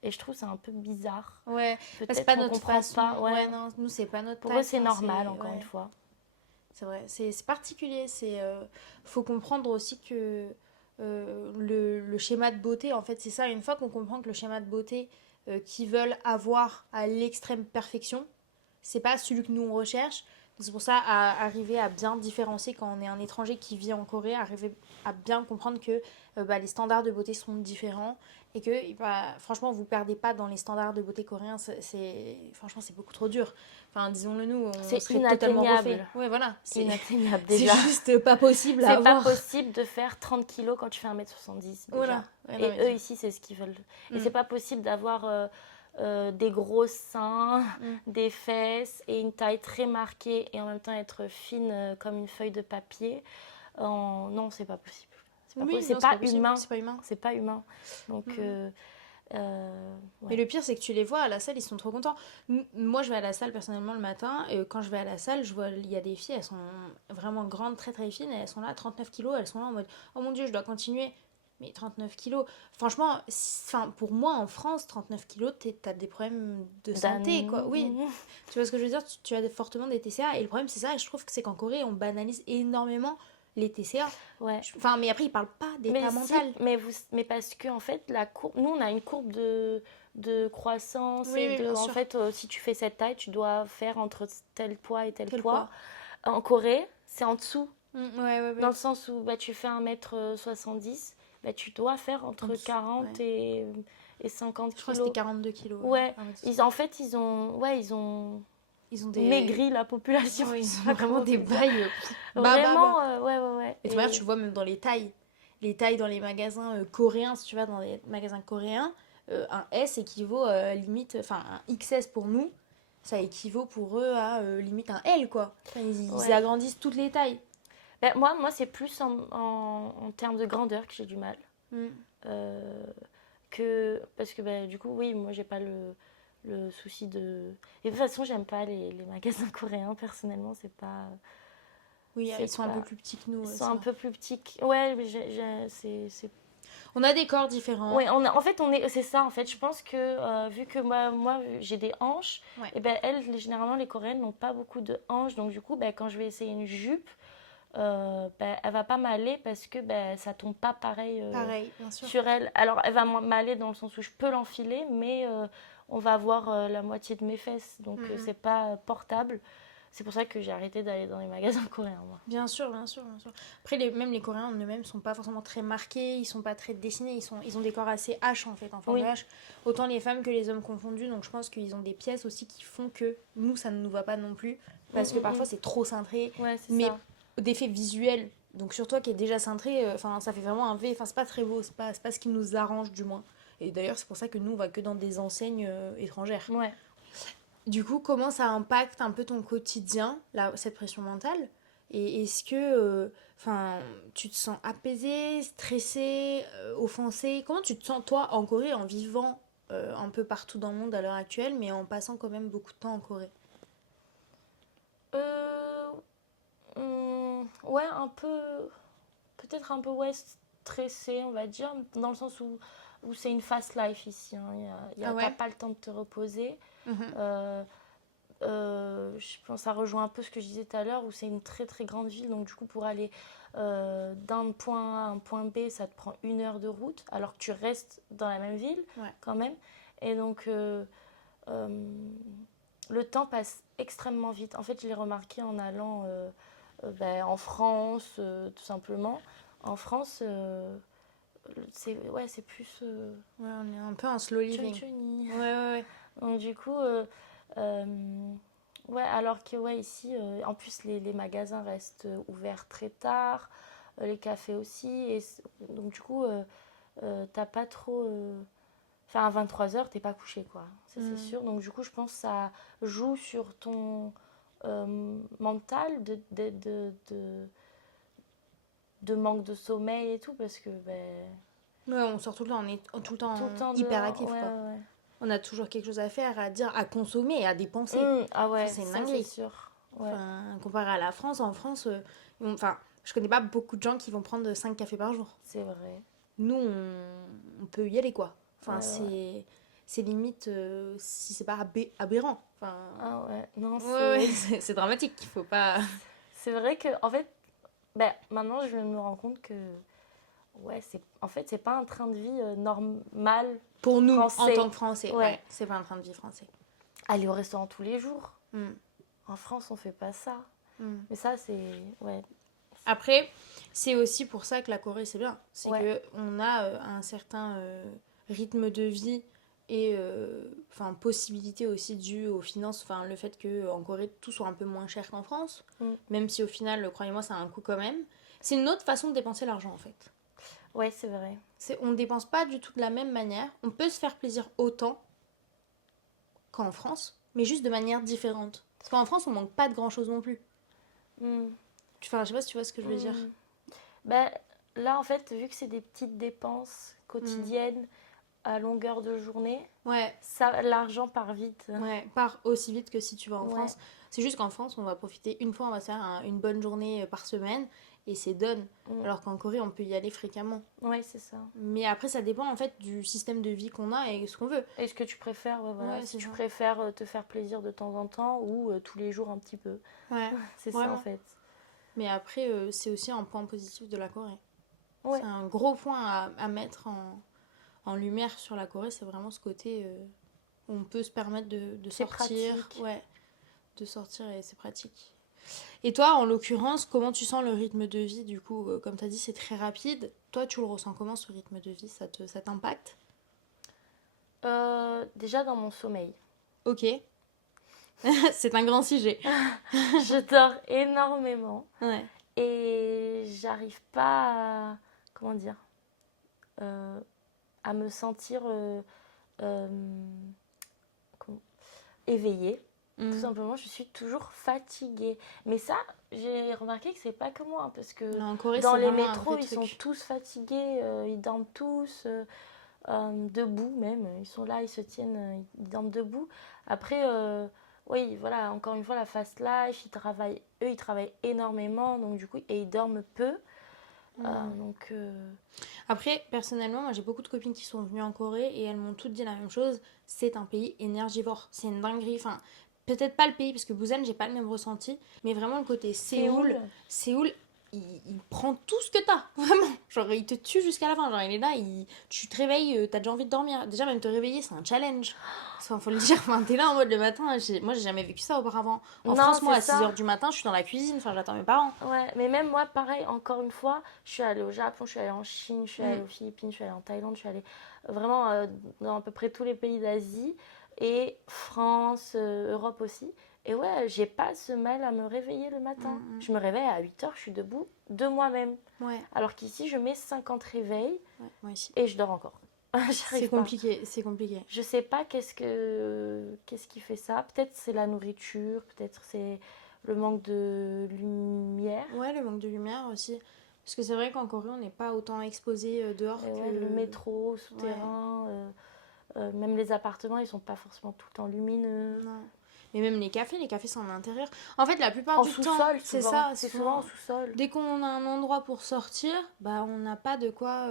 Et je trouve c'est un peu bizarre. Ouais, c'est pas notre façon. Non, nous c'est pas notre pour eux c'est normal encore une fois. C'est vrai, c'est particulier. Faut comprendre aussi que le schéma de beauté, en fait c'est ça, une fois qu'on comprend que le schéma de beauté qu'ils veulent avoir à l'extrême perfection, c'est pas celui que nous on recherche. C'est pour ça, arriver à bien différencier quand on est un étranger qui vit en Corée, arriver à bien comprendre que les standards de beauté sont différents et que franchement, vous perdez pas dans les standards de beauté coréens. Franchement, c'est beaucoup trop dur. Enfin, disons-le nous, c'est serait totalement refait. Ouais, voilà. C'est inatteignable déjà. C'est juste pas possible à avoir. C'est pas possible de faire 30 kilos quand tu fais 1m70 déjà. Voilà. Et eux ici, c'est ce qu'ils veulent. Et c'est pas possible d'avoir des gros seins, des fesses et une taille très marquée et en même temps être fine comme une feuille de papier. Non, c'est pas possible. C'est pas humain. C'est pas humain. C'est pas humain. Donc, Mais le pire, c'est que tu les vois à la salle, ils sont trop contents. Moi, je vais à la salle personnellement le matin, et quand je vais à la salle, je vois, il y a des filles, elles sont vraiment grandes, très très fines, et elles sont là, 39 kilos, elles sont là en mode, oh mon Dieu, je dois continuer. Mais 39 kilos, franchement, pour moi en France, 39 kilos, t'as des problèmes de santé, quoi. Oui, tu vois ce que je veux dire, tu as fortement des TCA, et le problème c'est ça, et je trouve que c'est qu'en Corée, on banalise énormément les TCA. Ouais. Mais après, ils parlent pas d'état mental. Mais parce que, en fait, la courbe, nous, on a une courbe de croissance. En fait, si tu fais cette taille, tu dois faire entre tel poids et tel poids. En Corée, c'est en dessous. Dans le sens où tu fais 1m70, tu dois faire entre 40 et 50 kilos. Je crois que c'était 42 kilos. Ouais. En fait, ils ont maigri la population. Ils sont vraiment des bails. Vraiment, ouais. Et d'ailleurs, tu vois même dans les tailles dans les magasins coréens, si tu vas dans les magasins coréens, un S équivaut limite, enfin un XS pour nous, ça équivaut pour eux à limite un L, quoi. Enfin, ils agrandissent toutes les tailles. Moi, c'est plus en termes de grandeur que j'ai du mal. Parce que du coup, oui, moi, j'ai pas le souci de... Et de toute façon, j'aime pas les magasins coréens, personnellement, c'est pas... Oui, ils sont un peu plus petits que nous. Ils sont un peu plus petits Ouais, mais c'est... On a des corps différents. Oui, c'est ça, en fait. Je pense que, vu que moi j'ai des hanches, et elles, généralement, les Coréennes n'ont pas beaucoup de hanches. Donc, du coup, quand je vais essayer une jupe, elle va pas m'aller parce que ça tombe pas pareil, bien sûr. sur elle. Alors, elle va m'aller dans le sens où je peux l'enfiler, mais on va voir la moitié de mes fesses. Donc, c'est pas portable. C'est pour ça que j'ai arrêté d'aller dans les magasins coréens, moi. Bien sûr. Après, même les Coréens en eux-mêmes sont pas forcément très marqués, ils sont pas très dessinés, ils ont des corps assez H en fait, en forme de H. Autant les femmes que les hommes confondus, donc je pense qu'ils ont des pièces aussi qui font que nous, ça ne nous va pas non plus, parce que parfois c'est trop cintré, mais d'effet visuel. Donc sur toi qui est déjà cintré, ça fait vraiment un V, c'est pas très beau, c'est pas ce qui nous arrange du moins. Et d'ailleurs, c'est pour ça que nous, on va que dans des enseignes étrangères. Ouais. Du coup, comment ça impacte un peu ton quotidien, cette pression mentale ? Et est-ce que tu te sens apaisé, stressé, offensé ? Comment tu te sens, toi, en Corée, en vivant un peu partout dans le monde à l'heure actuelle, mais en passant quand même beaucoup de temps en Corée ? Ouais, un peu... Peut-être un peu stressé, on va dire, dans le sens où c'est une fast life ici. T'as pas le temps de te reposer. Je pense que ça rejoint un peu ce que je disais tout à l'heure, où c'est une très très grande ville, donc du coup pour aller d'un point A à un point B, ça te prend 1 heure de route, alors que tu restes dans la même ville quand même. Et donc le temps passe extrêmement vite. En fait, je l'ai remarqué en allant en France, tout simplement. En France, c'est plus... on est un peu en slow living. Ouais. Donc du coup... alors que ici, en plus les magasins restent ouverts très tard, les cafés aussi, et donc du coup, t'as pas trop... Enfin, à 23h, t'es pas couché, quoi, ça c'est sûr. Donc du coup, je pense que ça joue sur ton mental de manque de sommeil et tout, parce que... on sort tout le temps, on est tout le temps hyper actif, quoi. Ouais. On a toujours quelque chose à faire, à dire, à consommer et à dépenser. C'est une dinguerie. C'est sûr. Comparé à la France, en France, je connais pas beaucoup de gens qui vont prendre 5 cafés par jour. C'est vrai. Nous, on peut y aller, quoi. C'est limite, si c'est pas aberrant. Non, c'est dramatique, il faut pas... C'est vrai que, en fait, maintenant, je me rends compte que c'est pas un train de vie normal pour nous, français. En tant que Français. C'est pas un train de vie français. Aller au restaurant tous les jours. En France, on fait pas ça. Mais ça, c'est... Après, c'est aussi pour ça que la Corée, c'est bien. C'est qu'on a un certain rythme de vie et possibilité aussi due aux finances. Le fait qu'en Corée, tout soit un peu moins cher qu'en France. Même si au final, croyez-moi, ça a un coût quand même. C'est une autre façon de dépenser l'argent, en fait. Ouais, c'est vrai. On ne dépense pas du tout de la même manière. On peut se faire plaisir autant, qu'en France, mais juste de manière différente. Parce qu'en France, on manque pas de grand-chose non plus. Mm. Enfin, je sais pas si tu vois ce que je veux dire. Ben, là, en fait, vu que c'est des petites dépenses quotidiennes à longueur de journée, Ouais, ça, l'argent part vite. ouais, part aussi vite que si tu vas en Ouais. France. C'est juste qu'en France, on va profiter une fois, on va se faire une bonne journée par semaine et c'est done. Mm. Alors qu'en Corée, on peut y aller fréquemment. Ouais, c'est ça. Mais après, ça dépend en fait du système de vie qu'on a et ce qu'on veut. Est-ce que tu préfères, voilà, Ouais, si c'est tu ça. préfères te faire plaisir de temps en temps ou tous les jours un petit peu. Ouais. C'est ça Vraiment. en fait. Mais après, c'est aussi un point positif de la Corée. Ouais. C'est un gros point à mettre en lumière sur la Corée, c'est vraiment ce côté où on peut se permettre de C'est sortir. pratique. Ouais, de sortir et c'est pratique. Et toi, en l'occurrence, comment tu sens le rythme de vie du coup comme tu as dit, c'est très rapide. Toi, tu le ressens comment ce rythme de vie? Ça t'impacte? Déjà dans mon sommeil. Ok. C'est un grand sujet. Je dors énormément Ouais. et j'arrive pas à, comment dire, à me sentir éveillée. Tout simplement, je suis toujours fatiguée. Mais ça, j'ai remarqué que c'est pas que moi, parce que Non, en Corée, dans c'est les vraiment un métros, vrai ils sont truc. tous fatigués, ils dorment tous, debout même. Ils sont là, ils se tiennent, ils dorment debout. Après, oui, voilà, encore une fois, la fast life, ils travaillent énormément, donc du coup, et ils dorment peu. Donc, Après, personnellement, moi j'ai beaucoup de copines qui sont venues en Corée et elles m'ont toutes dit la même chose. C'est un pays énergivore. C'est une dinguerie. Enfin, peut-être pas le pays, parce que Busan, j'ai pas le même ressenti. Mais vraiment, le côté Séoul, il prend tout ce que t'as. Vraiment. Genre, il te tue jusqu'à la fin. Genre, il est là, tu te réveilles, t'as déjà envie de dormir. Déjà, même te réveiller, c'est un challenge. Enfin, faut le dire. Enfin, t'es là en mode le matin. Moi, j'ai jamais vécu ça auparavant. En Non, France, moi, à c'est 6h ça. du matin, je suis dans la cuisine. Enfin, j'attends mes parents. Ouais, mais même moi, pareil, encore une fois, je suis allée au Japon, je suis allée en Chine, je suis allée Mm. aux Philippines, je suis allée en Thaïlande, je suis allée vraiment dans à peu près tous les pays d'Asie et France, Europe aussi. Et ouais, j'ai pas ce mal à me réveiller le matin. Je me réveille à 8h, je suis debout de moi-même. Ouais, Alors qu'ici, je mets 50 réveils ouais, moi aussi. et je dors encore. C'est J'arrive pas. compliqué, c'est compliqué. Je sais pas qu'est-ce qui fait ça. Peut-être c'est la nourriture, peut-être c'est le manque de lumière. Ouais, le manque de lumière aussi. Parce que c'est vrai qu'en Corée, on n'est pas autant exposé dehors Et que... ouais, le métro, souterrain, même les appartements, ils sont pas forcément tout le temps lumineux. Non. Mais même les cafés sont en intérieur. En fait, la plupart En du temps, sous-sol, c'est souvent. ça. C'est souvent en sous-sol. Dès qu'on a un endroit pour sortir, bah on n'a pas de quoi...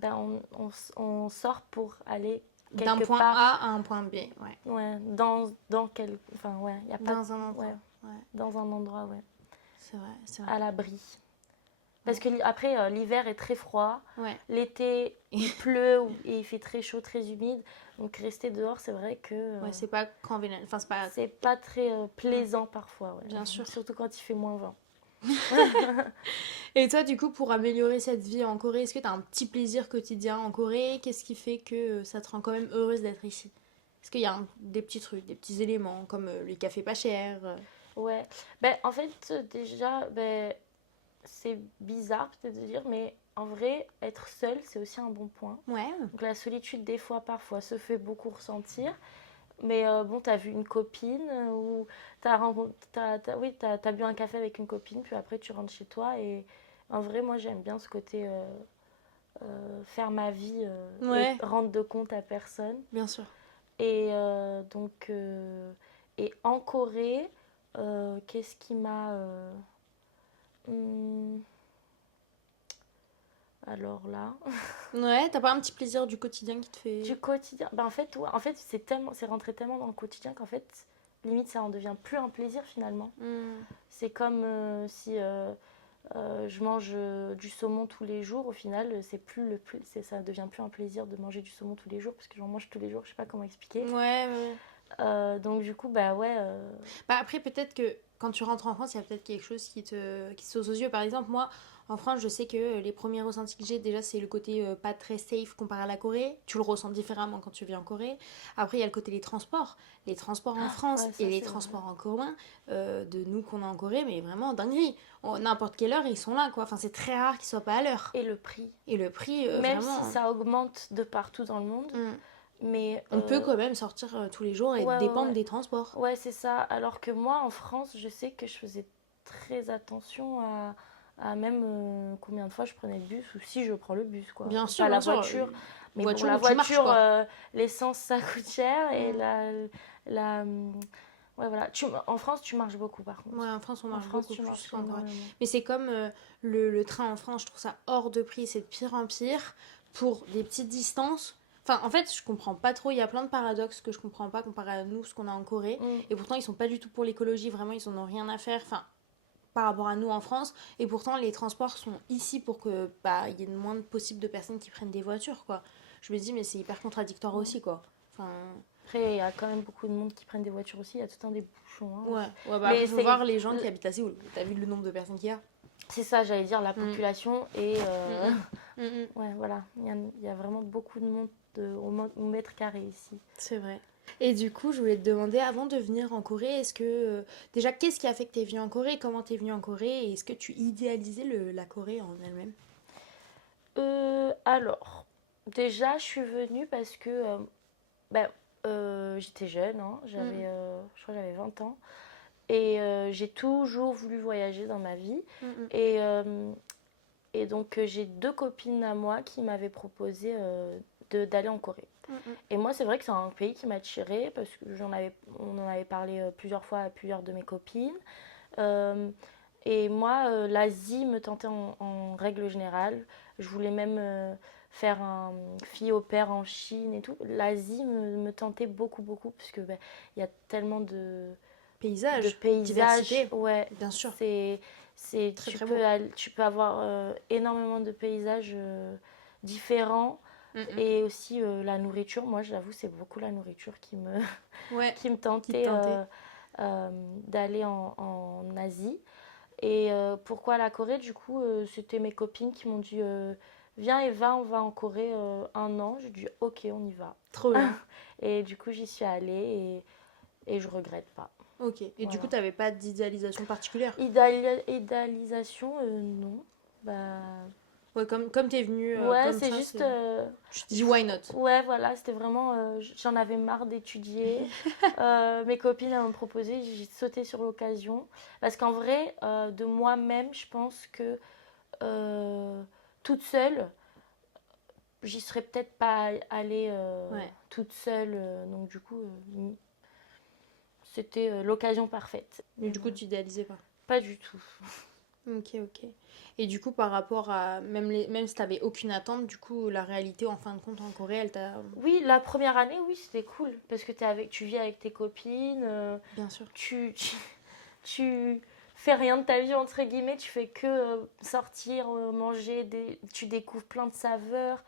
Ben, on sort pour aller d'un quelque point part. A à un point B, ouais. Ouais, quel... Enfin, ouais, y a pas... Dans un endroit, Ouais, ouais. dans un endroit, ouais. C'est vrai, c'est vrai. À l'abri. Parce que après, l'hiver est très froid. Ouais. L'été, il pleut et il fait très chaud, très humide. Donc rester dehors, c'est vrai que Ouais, c'est pas convenable. Enfin, c'est pas... c'est pas très plaisant parfois. Ouais. Bien sûr. Surtout quand il fait -20. Et toi, du coup, pour améliorer cette vie en Corée, est-ce que tu as un petit plaisir quotidien en Corée? Qu'est-ce qui fait que ça te rend quand même heureuse d'être ici? Est-ce qu'il y a des petits trucs, des petits éléments, comme les cafés pas chers? Ouais. Ben, en fait, déjà, ben, c'est bizarre peut-être de dire, mais en vrai, être seul, c'est aussi un bon point. Ouais. Donc la solitude, des fois, parfois, se fait beaucoup ressentir. Mais bon, t'as vu une copine ou t'as bu un café avec une copine, puis après tu rentres chez toi. Et en vrai, moi, j'aime bien ce côté faire ma vie Ouais. et rendre de compte à personne. Bien sûr. Et donc, et en Corée, qu'est-ce qui m'a... alors là... Ouais, t'as pas un petit plaisir du quotidien qui te fait... Du quotidien. Ben en fait c'est rentré tellement dans le quotidien qu'en fait, limite, ça en devient plus un plaisir finalement. C'est comme si je mange du saumon tous les jours. Au final, ça devient plus un plaisir de manger du saumon tous les jours parce que j'en mange tous les jours. Je sais pas comment expliquer. Ouais. Donc du coup, bah ouais. Bah après, peut-être que quand tu rentres en France, il y a peut-être quelque chose qui te saute aux yeux. Par exemple, moi, en France, je sais que les premiers ressentis que j'ai, déjà, c'est le côté pas très safe comparé à la Corée. Tu le ressens différemment quand tu vis en Corée. Après, il y a le côté des transports. Les transports en France ouais, ça, et les c'est transports en commun de nous qu'on a en Corée, mais vraiment dinguerie. N'importe quelle heure, ils sont là, quoi. Enfin, c'est très rare qu'ils soient pas à l'heure. Et le prix. Et le prix, Même vraiment... si ça augmente de partout dans le monde, Mais, On peut quand même sortir tous les jours et ouais, ouais, dépendre ouais. des transports. Ouais, c'est ça. Alors que moi, en France, je sais que je faisais très attention à même combien de fois je prenais le bus ou si je prends le bus, quoi. Pas la Bien sûr. voiture. Mais bon, Voiture la où tu marches, voiture, quoi. l'essence, ça coûte cher. Et Mm. la, ouais, voilà. En France, tu marches beaucoup, par contre. Ouais, en France, on En marche France, beaucoup tu plus marches qu'en Corée. énormément. Mais c'est comme le train en France, je trouve ça hors de prix, c'est de pire en pire pour des petites distances. Enfin, en fait, je comprends pas trop. Il y a plein de paradoxes que je comprends pas comparé à nous, ce qu'on a en Corée. Mm. Et pourtant, ils sont pas du tout pour l'écologie. Vraiment, ils en ont rien à faire. Enfin, par rapport à nous en France. Et pourtant, les transports sont ici pour que bah il y ait le moins possible de personnes qui prennent des voitures, quoi. Je me dis, mais c'est hyper contradictoire Mm. aussi, quoi. Enfin, Après, il y a quand même beaucoup de monde qui prennent des voitures aussi. Il y a tout un des bouchons. Hein. ouais. Bah Mais après, faut c'est voir les gens qui habitent à Séoul. T'as vu le nombre de personnes qu'il y a? c'est ça, j'allais dire, la Mm. population. Et Mm. ouais, voilà. Il y a vraiment beaucoup de monde au mètre carré ici. C'est vrai. Et du coup, je voulais te demander, avant de venir en Corée, est-ce que... déjà, qu'est-ce qui a fait que tu es venue en Corée? Comment tu es venue en Corée? Et est-ce que tu idéalisais la Corée en elle-même? Alors, déjà, je suis venue parce que ben, j'étais jeune, hein, je crois que j'avais 20 ans. Et j'ai toujours voulu voyager dans ma vie. Et, donc, j'ai 2 copines à moi qui m'avaient proposé d'aller en Corée. Et moi, c'est vrai que c'est un pays qui m'a attirée parce que on en avait parlé plusieurs fois à plusieurs de mes copines. Euh, et moi, l'Asie me tentait en règle générale. Je voulais même faire un fille au pair en Chine et tout. L'Asie me tentait beaucoup, beaucoup parce que ben, il y a tellement de Paysage, paysages. diversité, Ouais, bien sûr. Très, tu très peux, beau. tu peux avoir énormément de paysages différents. Et aussi la nourriture, moi j'avoue c'est beaucoup la nourriture Ouais, qui me qui te tentait tentait. d'aller en Asie. Et pourquoi la Corée? Du coup, c'était mes copines qui m'ont dit viens Eva, on va en Corée 1 an. J'ai dit ok, on y va. Trop bien. Et du coup, j'y suis allée et je regrette pas. Ok. Et du Voilà. coup, t'avais pas d'idéalisation particulière? Idéalisation, non. Bah, Ouais, comme t'es venue ouais, comme c'est ça, juste. tu te dis why not? Ouais, voilà, c'était vraiment. J'en avais marre d'étudier. Mes copines elles m'ont proposé, j'ai sauté sur l'occasion. Parce qu'en vrai, de moi-même, je pense que toute seule, j'y serais peut-être pas allée Ouais. toute seule. Donc, du coup, c'était l'occasion parfaite. Mais du coup, tu idéalisais pas? Pas du tout. Ok, ok. Et du coup, par rapport à... Même si t'avais aucune attente, du coup, la réalité, en fin de compte, en Corée, elle t'a... Oui, la première année, oui, c'était cool. Parce que tu vis avec tes copines. Bien sûr. Tu fais rien de ta vie, entre guillemets. Tu fais que sortir, manger. Tu découvres plein de saveurs.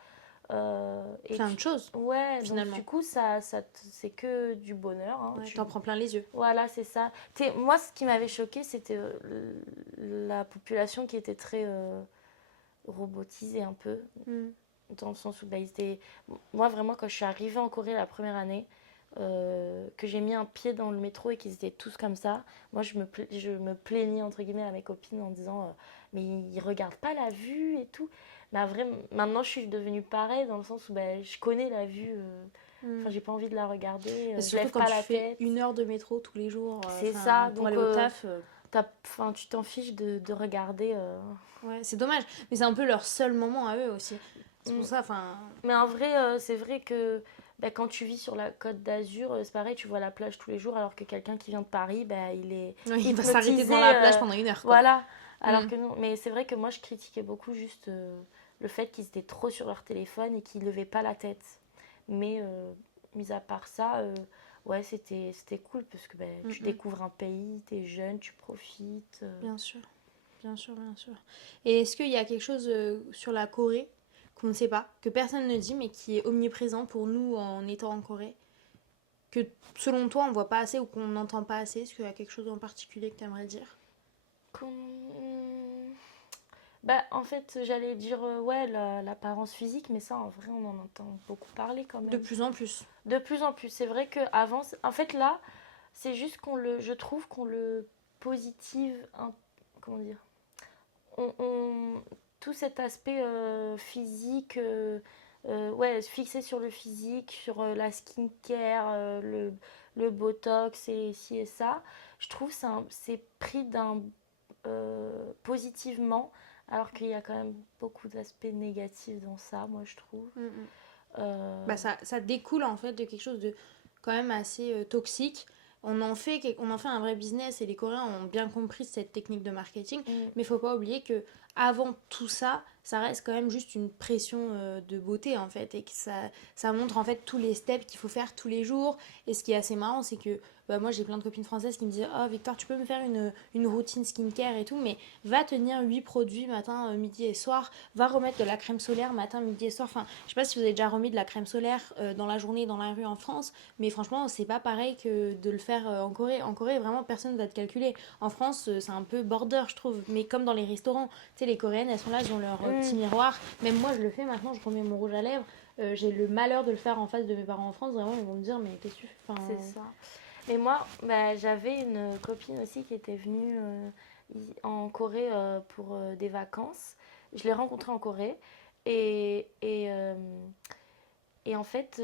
Plein de choses, Ouais, finalement. donc du coup, c'est que du bonheur. Hein. Ouais, t'en prends plein les yeux. Voilà, c'est ça. Moi, ce qui m'avait choqué, c'était la population qui était très robotisée un peu. Dans le sens où bah, moi, vraiment, quand je suis arrivée en Corée la première année, que j'ai mis un pied dans le métro et qu'ils étaient tous comme ça, moi, je me plaignais, entre guillemets, à mes copines en disant mais ils regardent pas la vue et tout. Mais maintenant, je suis devenue pareil dans le sens où bah, je connais la vue. Enfin, j'ai pas envie de la regarder. Je Surtout lève quand pas tu la fais tête. 1 heure de métro tous les jours C'est ça. pour Donc, aller au taf. tu t'en fiches de regarder. Ouais, c'est dommage. Mais c'est un peu leur seul moment à eux aussi. C'est pour ça, enfin... Mais en vrai, c'est vrai que bah, quand tu vis sur la Côte d'Azur, c'est pareil, tu vois la plage tous les jours, alors que quelqu'un qui vient de Paris, bah, il est il va hypnotisé, s'arrêter devant la plage pendant 1 heure, quoi. Voilà. Alors que non. Mais c'est vrai que moi, je critiquais beaucoup juste le fait qu'ils étaient trop sur leur téléphone et qu'ils levaient pas la tête. Mais mis à part ça, ouais, c'était cool parce que bah, tu découvres un pays, t'es jeune, tu profites. Bien sûr, bien sûr, bien sûr. Et est-ce qu'il y a quelque chose sur la Corée qu'on ne sait pas, que personne ne dit, mais qui est omniprésent pour nous en étant en Corée, que selon toi on voit pas assez ou qu'on n'entend pas assez? Est-ce qu'il y a quelque chose en particulier que tu aimerais dire? Bah, en fait, j'allais dire, ouais, l'apparence physique, mais ça, en vrai, on en entend beaucoup parler quand même. De plus en plus. De plus en plus. C'est vrai qu'avant, en fait, là, c'est juste je trouve qu'on le positive, comment dire, tout cet aspect physique, fixé sur le physique, sur la skincare, le botox et ci et ça, je trouve que c'est pris positivement, alors qu'il y a quand même beaucoup d'aspects négatifs dans ça, moi je trouve. Ça découle en fait de quelque chose de quand même assez toxique. On en fait un vrai business et les Coréens ont bien compris cette technique de marketing. Mais il faut pas oublier que avant tout ça, ça reste quand même juste une pression de beauté en fait, et que ça montre en fait tous les steps qu'il faut faire tous les jours. Et ce qui est assez marrant, c'est que moi j'ai plein de copines françaises qui me disaient oh Victoire, tu peux me faire une routine skincare et tout, mais va tenir 8 produits matin, midi et soir, va remettre de la crème solaire matin, midi et soir. Enfin, je sais pas si vous avez déjà remis de la crème solaire dans la journée dans la rue en France, mais franchement c'est pas pareil que de le faire en Corée. En Corée vraiment personne ne va te calculer. En France c'est un peu border je trouve, mais comme dans les restaurants, tu sais les Coréennes elles sont là, elles ont leur petit miroir. Même moi je le fais maintenant, je remets mon rouge à lèvres. J'ai le malheur de le faire en face de mes parents en France, vraiment ils vont me dire mais qu'est-ce que tu fais C'est ça. Mais moi, j'avais une copine aussi qui était venue en Corée pour des vacances. Je l'ai rencontrée en Corée. Et en fait,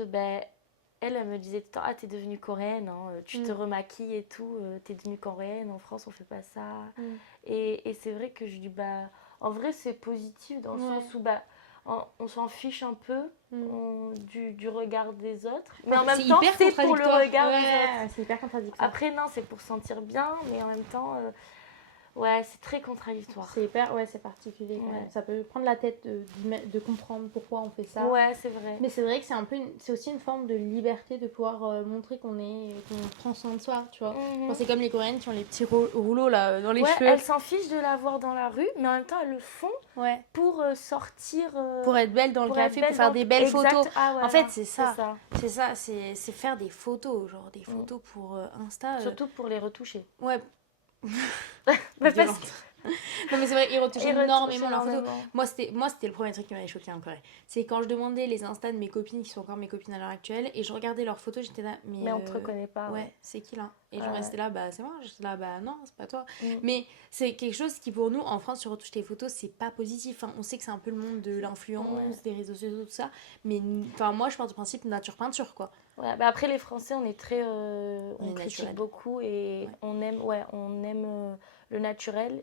elle me disait tout le temps, ah, t'es devenue coréenne, hein, tu te remaquilles et tout, t'es devenue coréenne, en France on fait pas ça. Et c'est vrai que je dis, en vrai c'est positif dans le sens où on s'en fiche un peu du regard des autres. Mais en même temps, c'est pour le regard des autres. C'est hyper contradictoire. Après, non, c'est pour se sentir bien, mais en même temps, c'est très contradictoire. C'est particulier. Ouais. Ça peut prendre la tête de comprendre pourquoi on fait ça. Ouais, c'est vrai. Mais c'est vrai que c'est aussi une forme de liberté de pouvoir montrer qu'on prend soin de soi, tu vois. Enfin, c'est comme les Coréennes qui ont les petits rouleaux là dans les cheveux. Elles s'en fichent de l'avoir dans la rue, mais en même temps, elles le font pour sortir. Pour être belle dans le café, pour faire des belles photos. En fait, c'est ça. C'est faire des photos, genre des photos pour Insta. Surtout pour les retoucher. Ouais. Mais non mais c'est vrai, ils retouchent énormément leurs photos. Moi c'était le premier truc qui m'avait choqué en Corée. C'est quand je demandais les Insta de mes copines qui sont encore mes copines à l'heure actuelle et je regardais leurs photos, j'étais là mais on te reconnaît pas. Ouais, c'est qui là? Et je restais là c'est moi, j'étais là non, c'est pas toi. Mais c'est quelque chose qui pour nous en France, tu retouches tes photos, c'est pas positif. Enfin, on sait que c'est un peu le monde de l'influence, des réseaux sociaux tout ça, mais moi je pars du principe nature peinture quoi. Ouais, après les Français, on est très on critique beaucoup et on aime le naturel.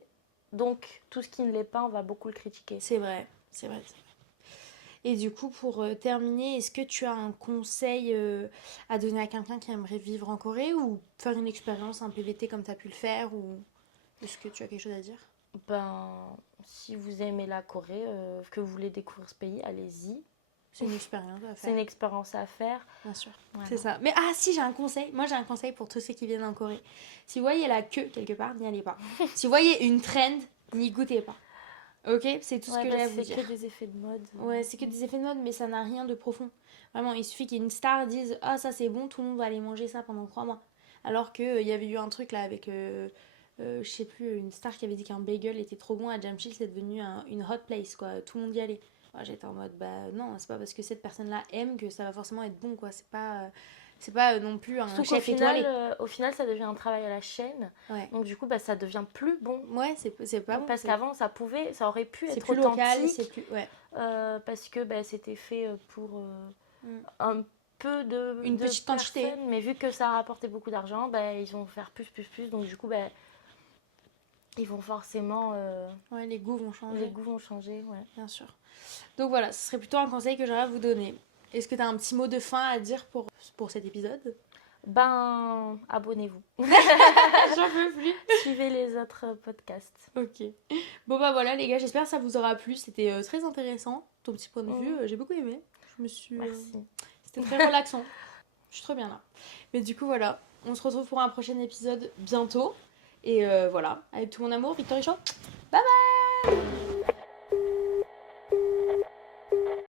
Donc, tout ce qui ne l'est pas, on va beaucoup le critiquer. C'est vrai. Et du coup, pour terminer, est-ce que tu as un conseil à donner à quelqu'un qui aimerait vivre en Corée ou faire une expérience, un PVT comme tu as pu le faire ou est-ce que tu as quelque chose à dire? Si vous aimez la Corée, que vous voulez découvrir ce pays, allez-y. C'est une expérience à faire. C'est une expérience à faire. Bien sûr. Voilà. C'est ça. Mais si, j'ai un conseil. Moi, j'ai un conseil pour tous ceux qui viennent en Corée. Si vous voyez la queue quelque part, n'y allez pas. Si vous voyez une trend, n'y goûtez pas. Ok? C'est tout ce que j'ai à vous dire. C'est que des effets de mode. Ouais, c'est que des effets de mode, mais ça n'a rien de profond. Vraiment, il suffit qu'une star dise « Ah, ça c'est bon, tout le monde va aller manger ça pendant 3 mois. » Alors qu'il y avait eu un truc là avec... je sais plus, une star qui avait dit qu'un bagel était trop bon à Jamshil, c'est devenu une hot place, quoi. Tout le monde y allait. J'étais en mode non, c'est pas parce que cette personne là aime que ça va forcément être bon quoi, c'est pas non plus un chef étoilé. Au final ça devient un travail à la chaîne, donc du coup ça devient plus bon. Ouais, c'est pas bon parce qu'avant ça aurait pu être plus authentique, local, c'est plus parce que c'était fait pour un peu une petite quantité, mais vu que ça a rapporté beaucoup d'argent, ils vont faire plus, donc du coup ils vont forcément les goûts vont changer, bien sûr. Donc voilà, ce serait plutôt un conseil que j'aurais à vous donner. Est-ce que tu as un petit mot de fin à dire pour cet épisode? Abonnez-vous. J'en peux plus. Suivez les autres podcasts. Ok. Bon voilà les gars, j'espère que ça vous aura plu. C'était très intéressant, ton petit point de vue. J'ai beaucoup aimé. Merci. C'était très relaxant. Je suis trop bien là. Mais du coup voilà, on se retrouve pour un prochain épisode bientôt. Et voilà, avec tout mon amour, Victory Show. Bye bye.